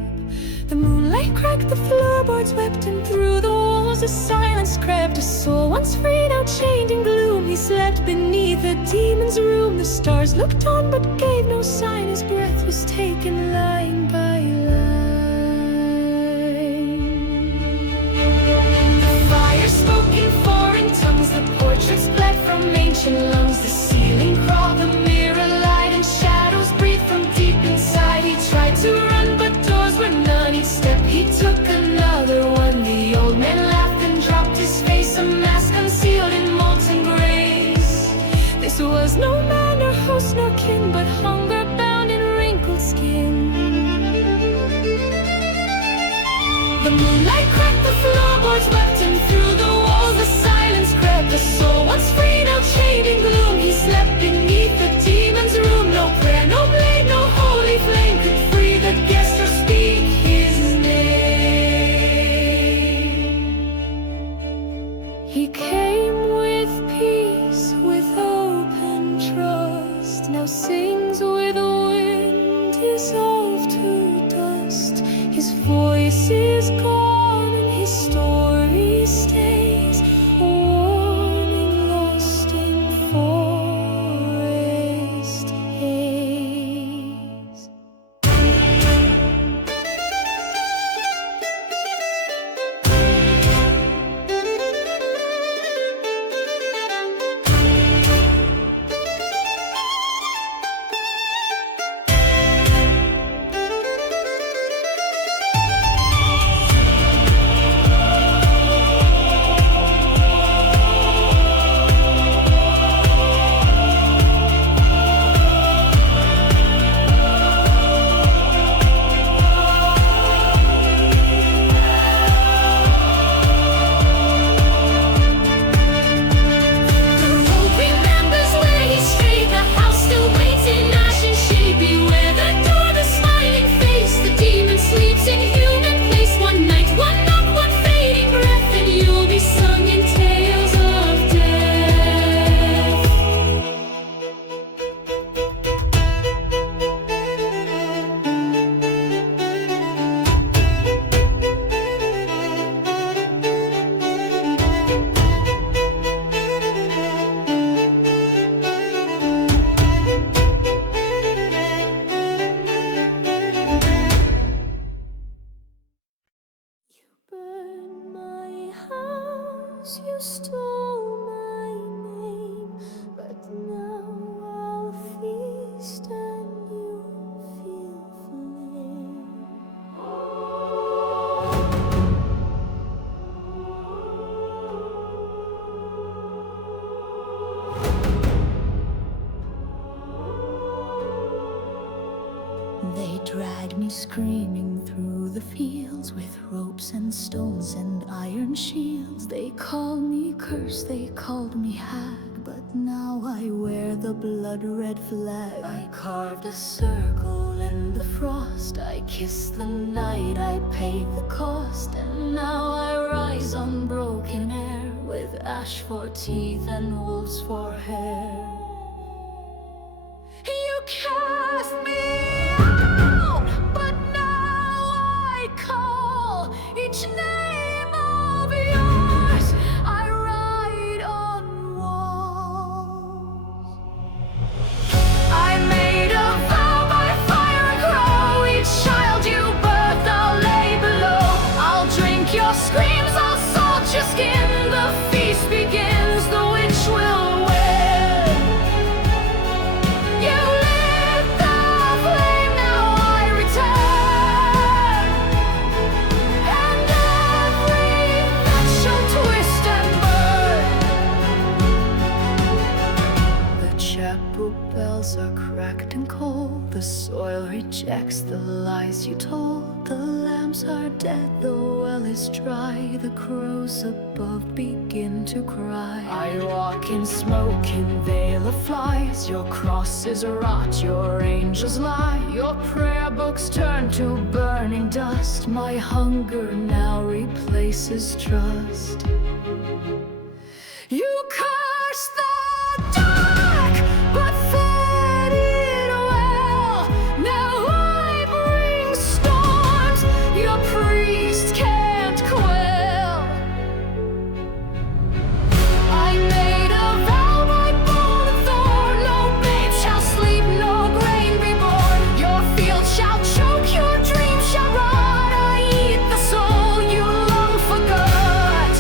The moonlight cracked, the floorboards wept, and through the walls a silence crept. A soul once free, now chained in gloom, he slept beneath a demon's room. The stars looked on but gave no sign, his breath was taken line by line. The fire spoke in foreign tongues, the portraits bled from ancient lungs. The ceiling crawled, the mirror light, and shadows breathed from deep inside. He tried to run, but doors were none. Each step he took, another one. The old man laughed and dropped his face, a mask concealed in molten grace. This was no man nor host nor kin, but hunger bound in wrinkled skin. The moonlight cracked, the floorboards wept, and through the walls the silence crept. A soul once free, now chained in gloom, he slept beneath the demon's room. No prayer, no blade, no holy flame could free the guest or speak his name. He came with peace, with hope and trust, now sings with the wind, dissolved to dust. His voice is gone and his story stays, a warning lost in forest haze. You stole my name, but now I'll feast and you feel flame. They dragged me screaming through the fields with ropes and stones and iron shields. They called me curse, they called me hag, but now I wear the blood-red flag. I carved a circle in the frost, I kissed the night, I paid the cost, and now I rise on broken air with ash for teeth and wolves for hair. You cast me out, but now I call each name of yours. I write on walls. I made a vow by fire and crow. Each child you birthed, I'll lay below. I'll drink your screams, I'll salt your skin. The feast begins, the witch will win. You lit the flame, now I return. And every that shall twist and burn. The chapel bells are cracked and cold. The soil rejects the lies you told. The lambs are dead, the well is dry. The crows above begin to cry. I walk in smoke and veil of flies. Your crosses rot, your angels lie. Your prayer books turn to burning dust. My hunger now replaces trust. You curse the dark, but fed it well. Now I bring storms your priest can't quell. I made a vow by bone and thorn. No babe shall sleep, no grain be born. Your field shall choke, your dream shall rot. I eat the soul you long forgot.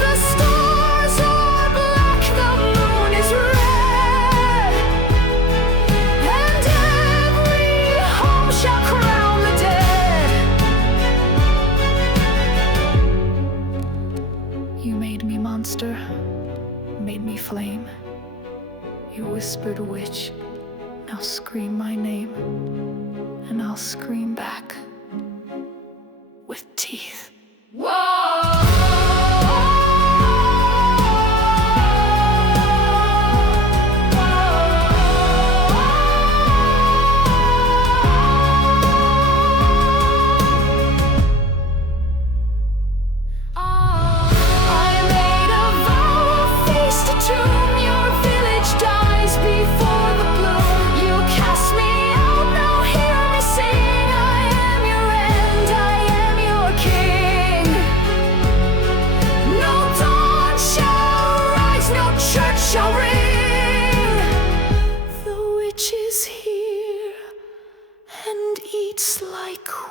The stars are black, the moon is red, and every home shall crown the dead. You made me monster, made me flame. You whispered witch, now scream my name, and I'll scream back with teeth. I made a vow, a feast, a tomb. Your village dies before the bloom. You cast me out, now hear me sing. I am your end, I am your king. No dawn shall rise, no church shall ring. The witch is here and eats like queen.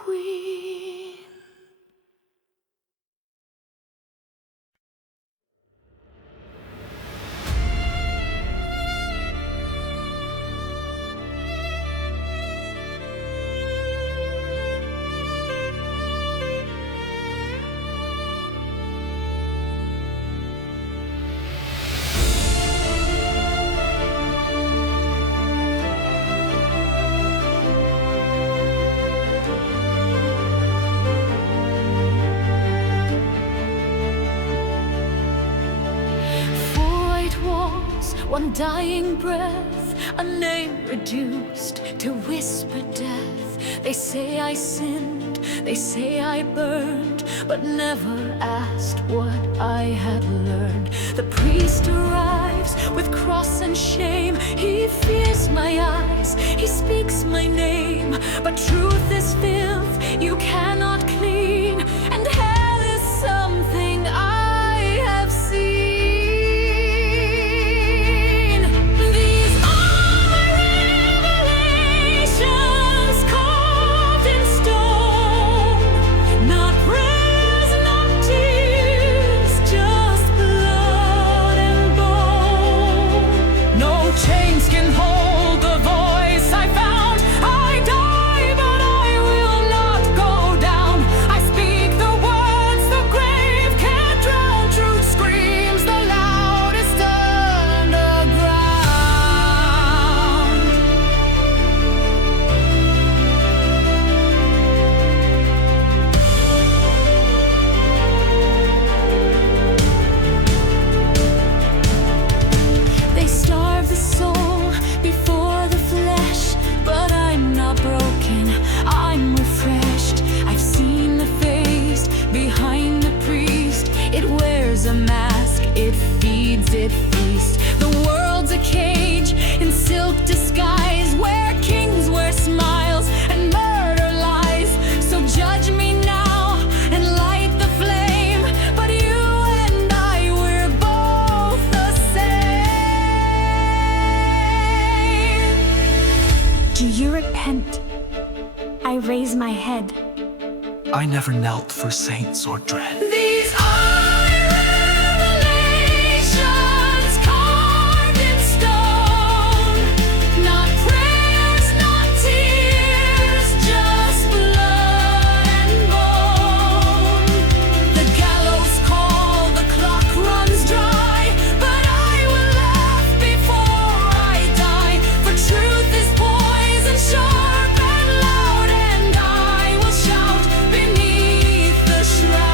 One dying breath, a name reduced to whisper death. They say I sinned, they say I burned, but never asked what I had learned. The priest arrives with cross and shame. He fears my eyes, he speaks my name. But truth is filth you cannot clean, and hell is something I have seen. These are my revelations, carved in stone. Not prayers, not tears, raise my head. I never knelt for saints or dread. These are revelations carved in stone. Not prayers, not tears, just blood and bone. The gallows call, the clock runs dry, but I will laugh before I die. For truth is poison sharp and loud, and I will shout beneath the shroud.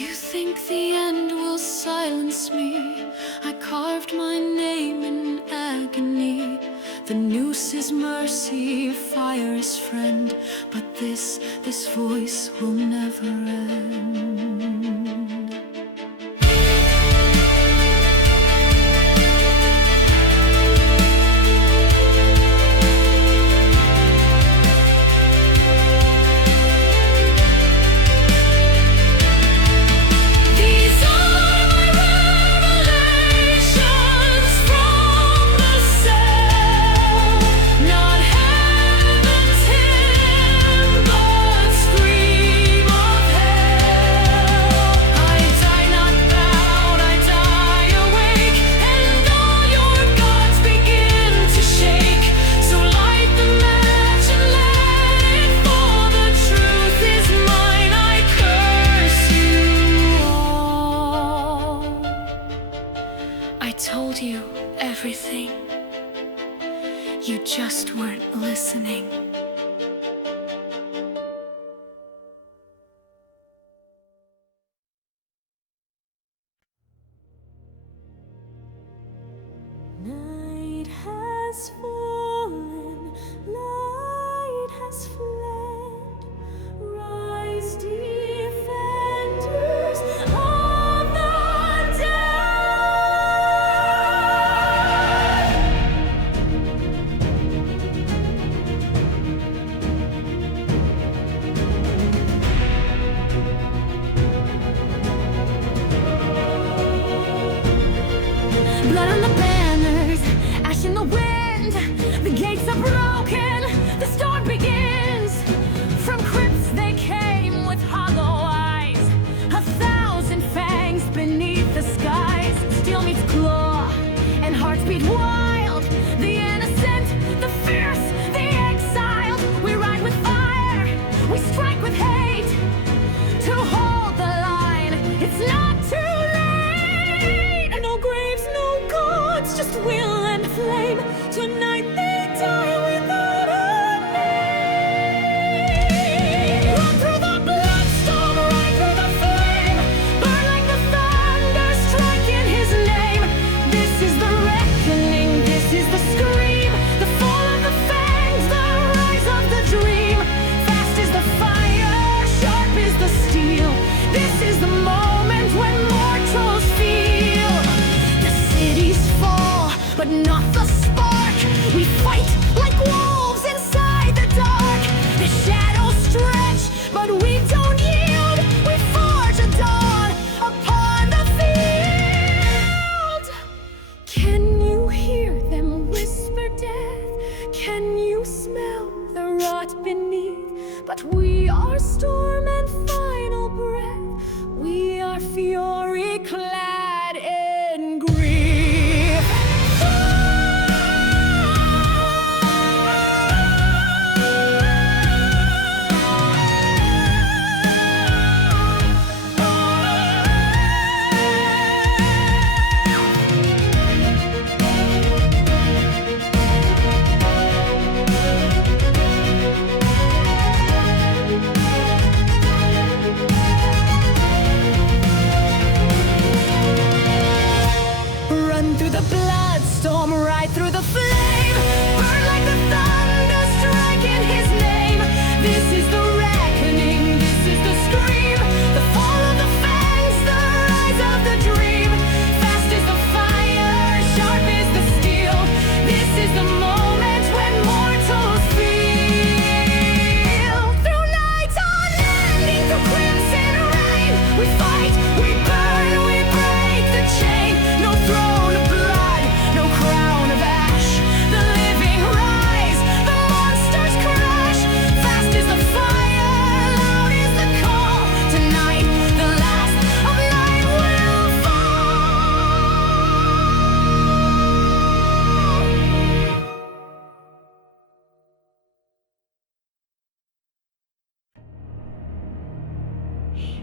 You think the end will silence me? I carved my name in agony. The noose is mercy, fire is friend, but this voice will never end. These are my revelations from the cell. Not heaven's hymn, but scream of hell. I die not bound, I die awake, and all your gods begin to shake. So light the match and let it fall. The truth is mine, I curse you all. I told you everything. You just weren't listening. Night has fallen, light has fled. Rise, defenders of the dead. Blood on the banners, ash in the wind. The gates are broken, the storm begins. From crypts they came with hollow eyes, 1,000 fangs beneath the skies. Steel meets claw, and hearts beat wild. The innocent, the fierce, the exiled. We ride with fire, we strike with hate. To hold the line, it's not too late. No graves, no gods, just will and flame. Tonight they die without a name. Run through the bloodstorm, right through the flame. Burn like the thunder, strike in his name. This is the reckoning, this is the scream. The fall of the fangs, the rise of the dream. Fast is the fire, sharp is the steel. This is the moment when mortals feel. The cities fall, but not the spark. We fight like wolves inside the dark. The shadows stretch, but we don't yield. We forge a dawn upon the field. Can you hear them whisper death? Can you smell the rot beneath? But we are storm and final breath. We are fury clad in grief.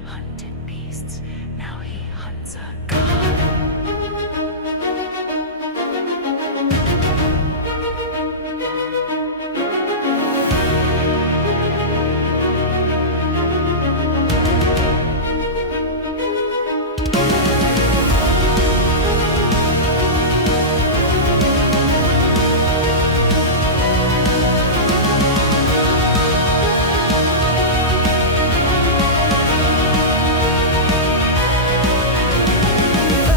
hunted beasts. Now he hunts a god.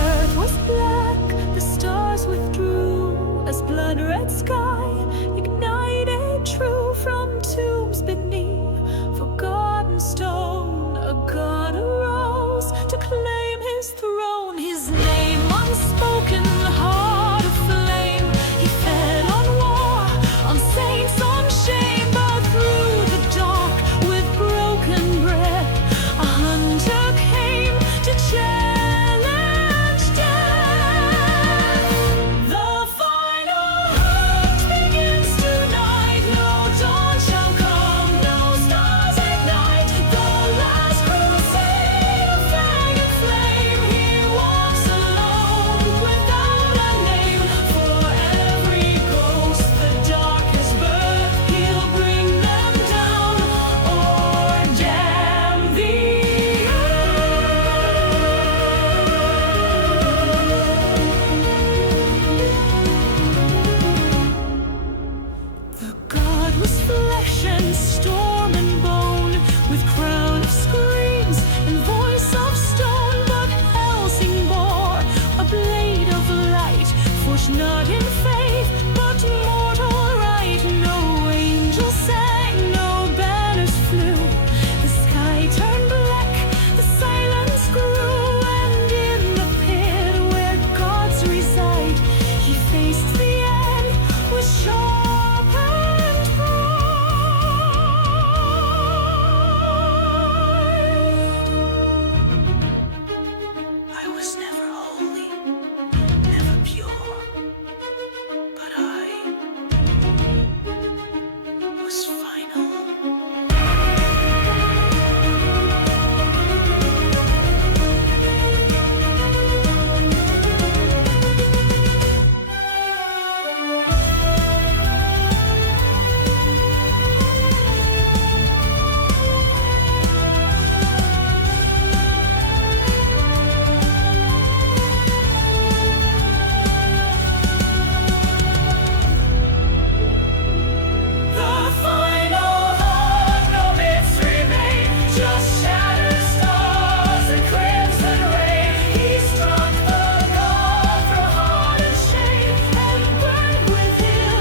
Earth was black, the stars withdrew as blood-red sky ignited true from tombs beneath forgotten stone. A god arose to claim his throne, his name unspoken, heart aflame. He fed on war, on saints, on shame, but through the dark with broken breath, a hunter came to challenge death. The final hunt begins tonight. No dawn shall come, no stars ignite. The last crusade of fang and flame. He walks alone without a name. For every ghost the dark has birthed, he'll bring them down or damn the The god was flesh and storm and bone, with crown of screams and voice of stone. But Helsing bore a blade of light, forged not in faith, but mortal right. No angel sang, no banners flew. The sky turned black, the silence grew, and in the pit where gods reside, he faced the end with sharp and pride. I was never holy, never pure, but I was final. The final hunt, no myths remain, just shattered stars and crimson rain. He struck the god through heart and shame, and burned with him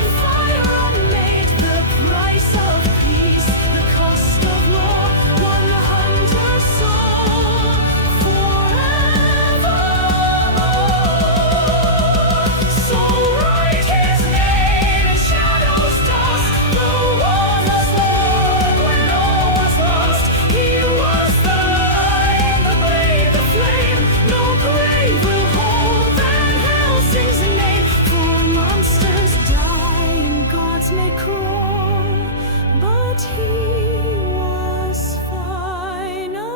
in fire unmade. The price of peace, the cost of war, one hunter's soul forevermore. So write his name in shadows dust. The one was Lord when all was lost. He was the lion, the blade, the flame. No grave will hold Van Helsing's name. For monsters die and gods may crawl, but he was final.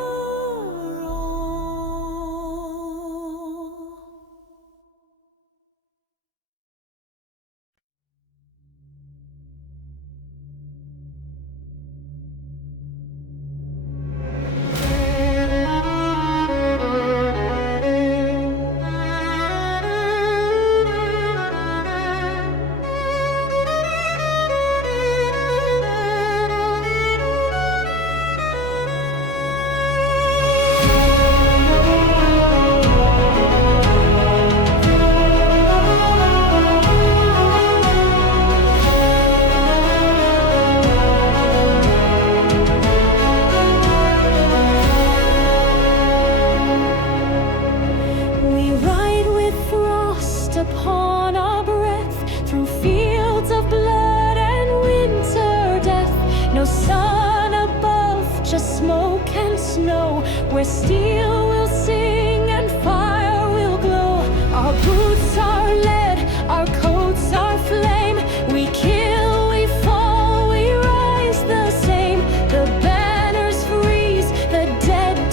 We ride with frost upon our breath, through fields of blood and winter death. No sun above, just smoke and snow, where steel will sing and fire will glow. Our boots are lead, our coats are flame. We kill, we fall, we rise the same. The banners freeze, the dead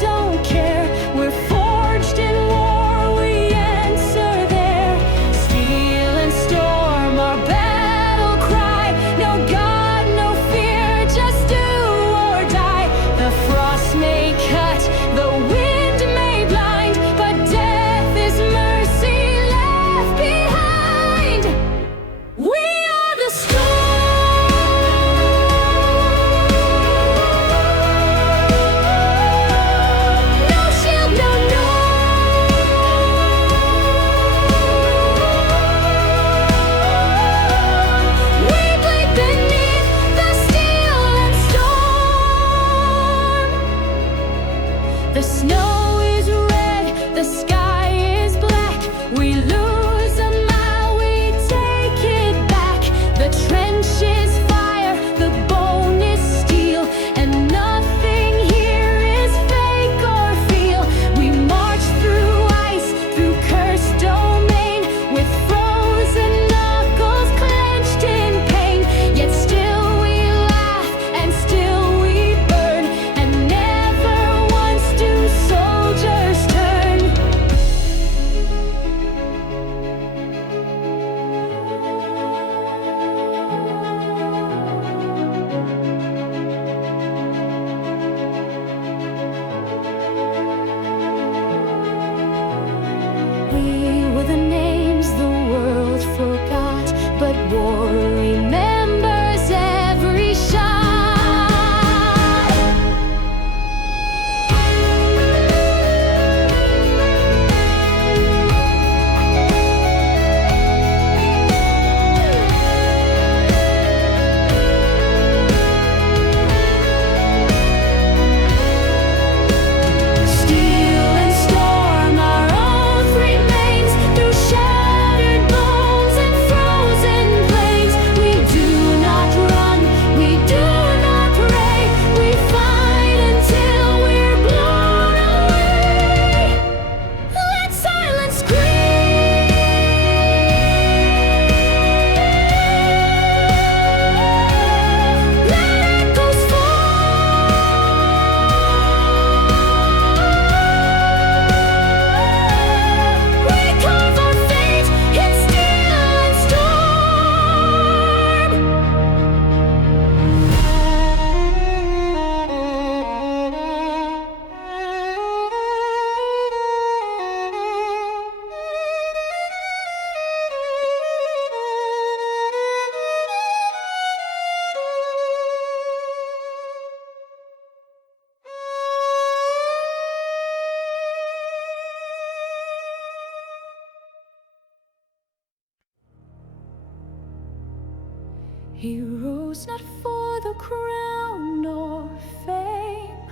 He rose not for the crown nor fame,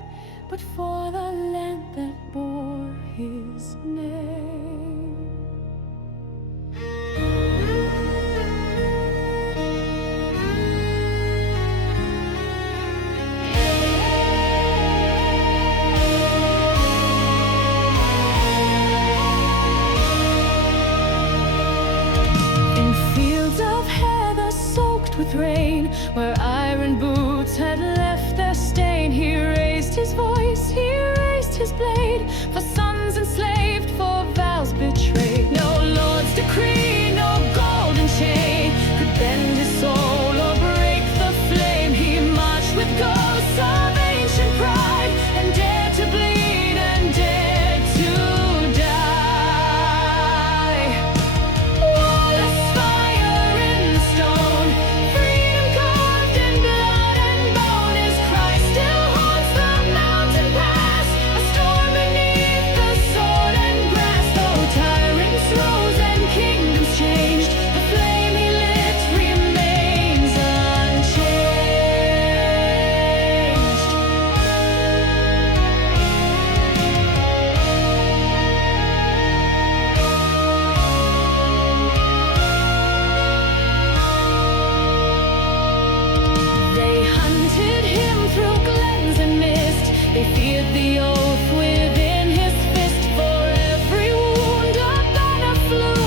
but for the land that bore his name. In fields of heather soaked with rain, where iron boots had left their stain, he raised his voice, he raised his blade, for sons enslaved, for vows betrayed. No lord's decree, no golden chain could bend his soul or break the flame. He marched with ghosts of ancient pride, and dared to bleed and dared to die. Lawless fire in the stone, freedom carved in blood and bone. His cry still haunts the mountain pass, a storm beneath the sword and grass. Though tyrants rose and kingdoms changed, the flame he lit remains unchanged. They hunted him through glens and mist, they feared the oath within his fist. For every wound a banner flew,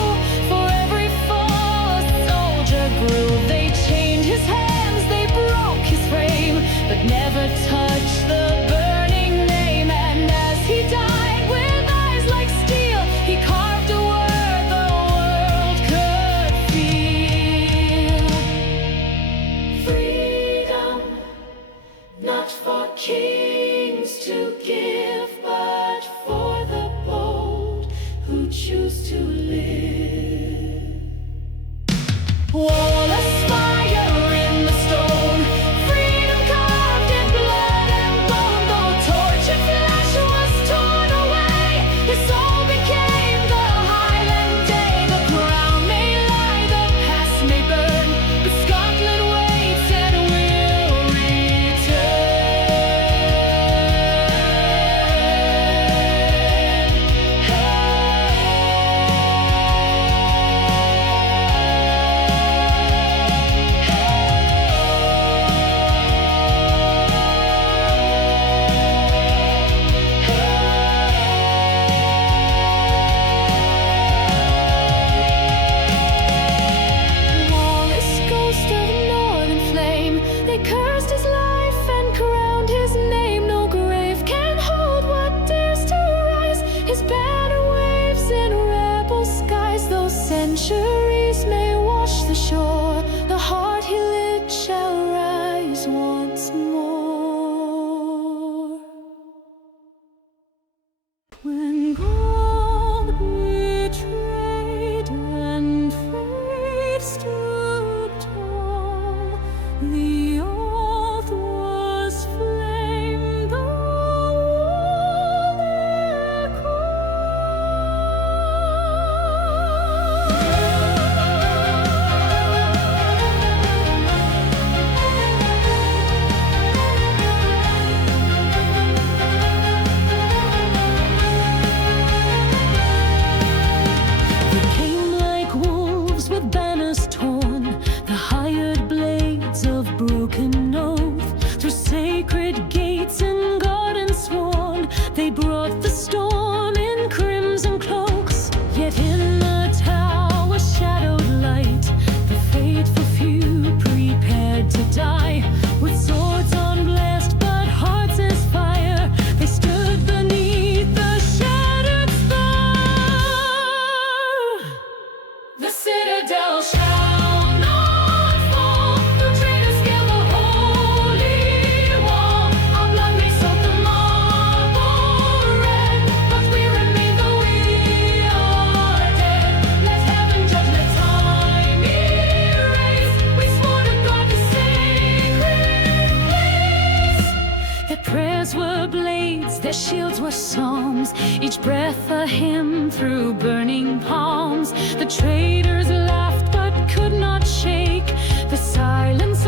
for every fall a soldier grew. They chained his hands, they broke his frame, but never touched the burning name. And as he died with eyes like steel, he carved a word the world could feel. Freedom, not for kings to give, but for the bold who choose to live. Lawless fire in the stone, freedom carved in blood and bone. Though tortured flesh was torn away, his soul became the Highland day. The crown may lie, the past may burn, but Scotland waits and will Lawless ghost of northern flame, they cursed his life and crowned his name. No grave can hold what dares to rise, his banner waves in rebel skies. Though centuries may wash the shore, the heart he lit shall rise once more. When gold betrayed and fate stood tall, the oath was flame, the wall They came like wolves with banners torn, the hired blades of broken oath. Through sacred gates and gardens sworn, they brought the storm in crimson cloaks. Yet in the tower shadowed light, the faithful few prepared to die. With swords unblessed but hearts as fire, they stood beneath the shattered spire. The citadel shall not fall, no traitors scale the holy wall. Our blood may soak the marble red, but we remain though we are dead. Let heaven judge, let time erase. We swore to guard the sacred place. Their prayers were blades, their shields were psalms, each breath a hymn through burning palms. The traitors laughed but could not shake the silence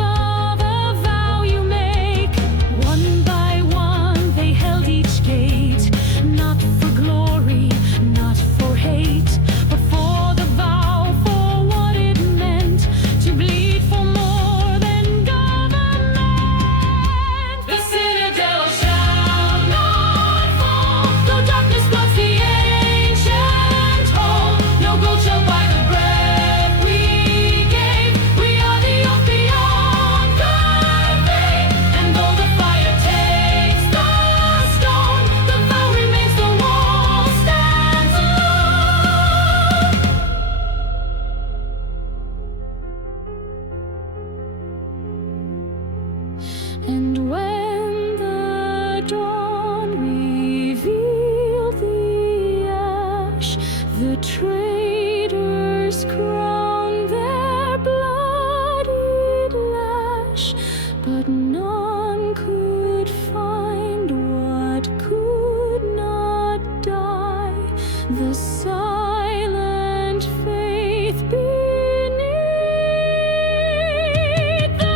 but none could find what could not die. The silent faith beneath the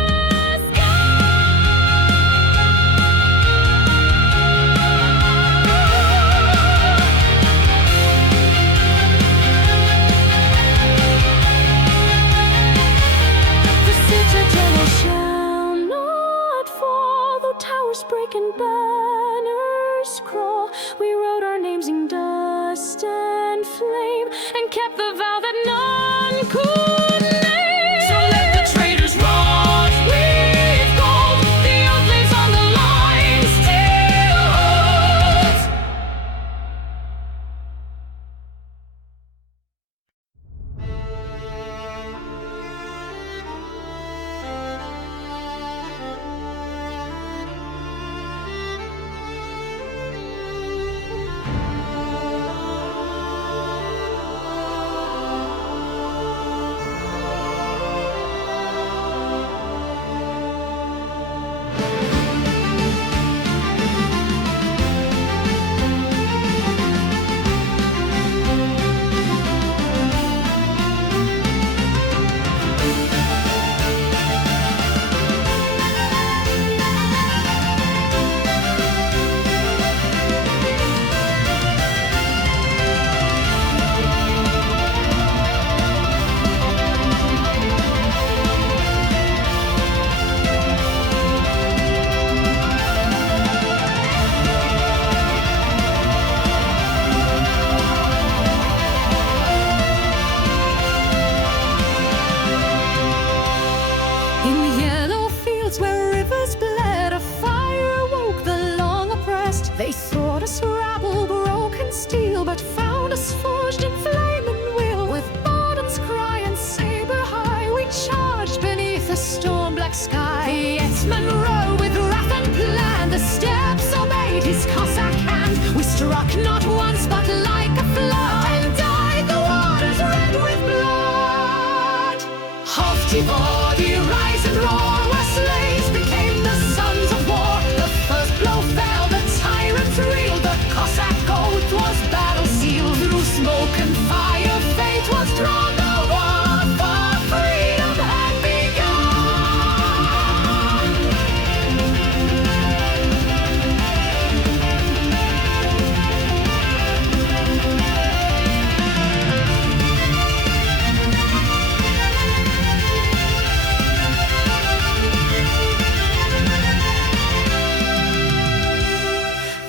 The citadel shall not fall, though towers break and banners crawl. We wrote our names in dust and flame, and kept the vow that none could name. So let the traitors rot with gold. The oath lives on the line, still holds. In yellow fields where rivers bled, a fire awoke the long oppressed. They sought us rabble, broken steel, but found us forged in flame and will. With Odin's cry and saber high, we charged beneath a storm-black sky. The X-Men rode with wrath and plan, the steps obeyed his Cossack hand. We struck not once, but like a flood, and dyed the waters red with blood. Hoftivori, rise and roar, where slaves became the sons of war. The first blow fell, the tyrants reeled, the Cossack oath was battle sealed. Through smoke and fire, fate was drawn, the war for freedom had begun.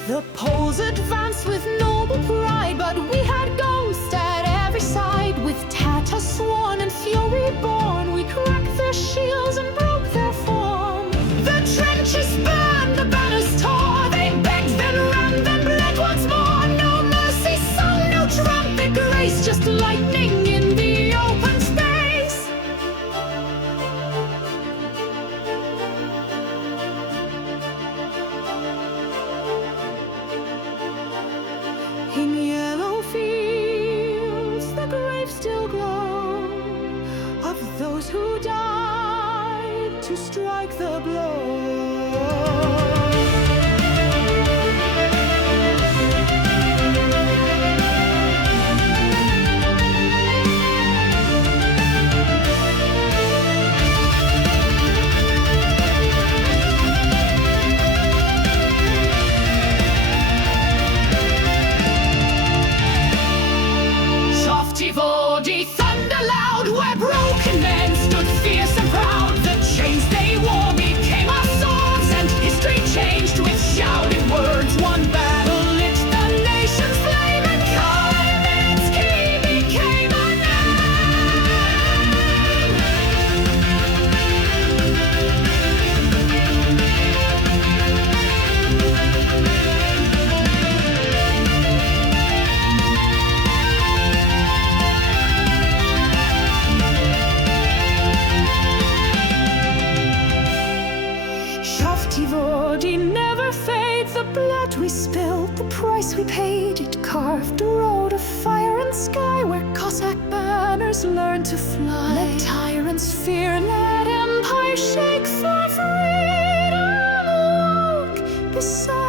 The Poles advanced with noble pride, but we had ghosts at every side. With Tata sworn and fury born, we cracked their shields and broke their form. The trenches burned, the banners tore, they begged, then ran, then bled once more. No mercy song, no trumpet grace, just lightning in the open space. In yellow fields, the graves still glow of those who died to strike the blow. Softivori, thunder loud, where broken men stood fierce and proud. The chains they wore became our swords, and history changed with shouted words. One battle lit the nation's flame, and Kamenetsky became a Shoftivori never fades. The blood we spilled, the price we paid. It carved a road of fire and sky where Cossack banners learned to fly. Let tyrants fear, let empire shake for freedom. his soul.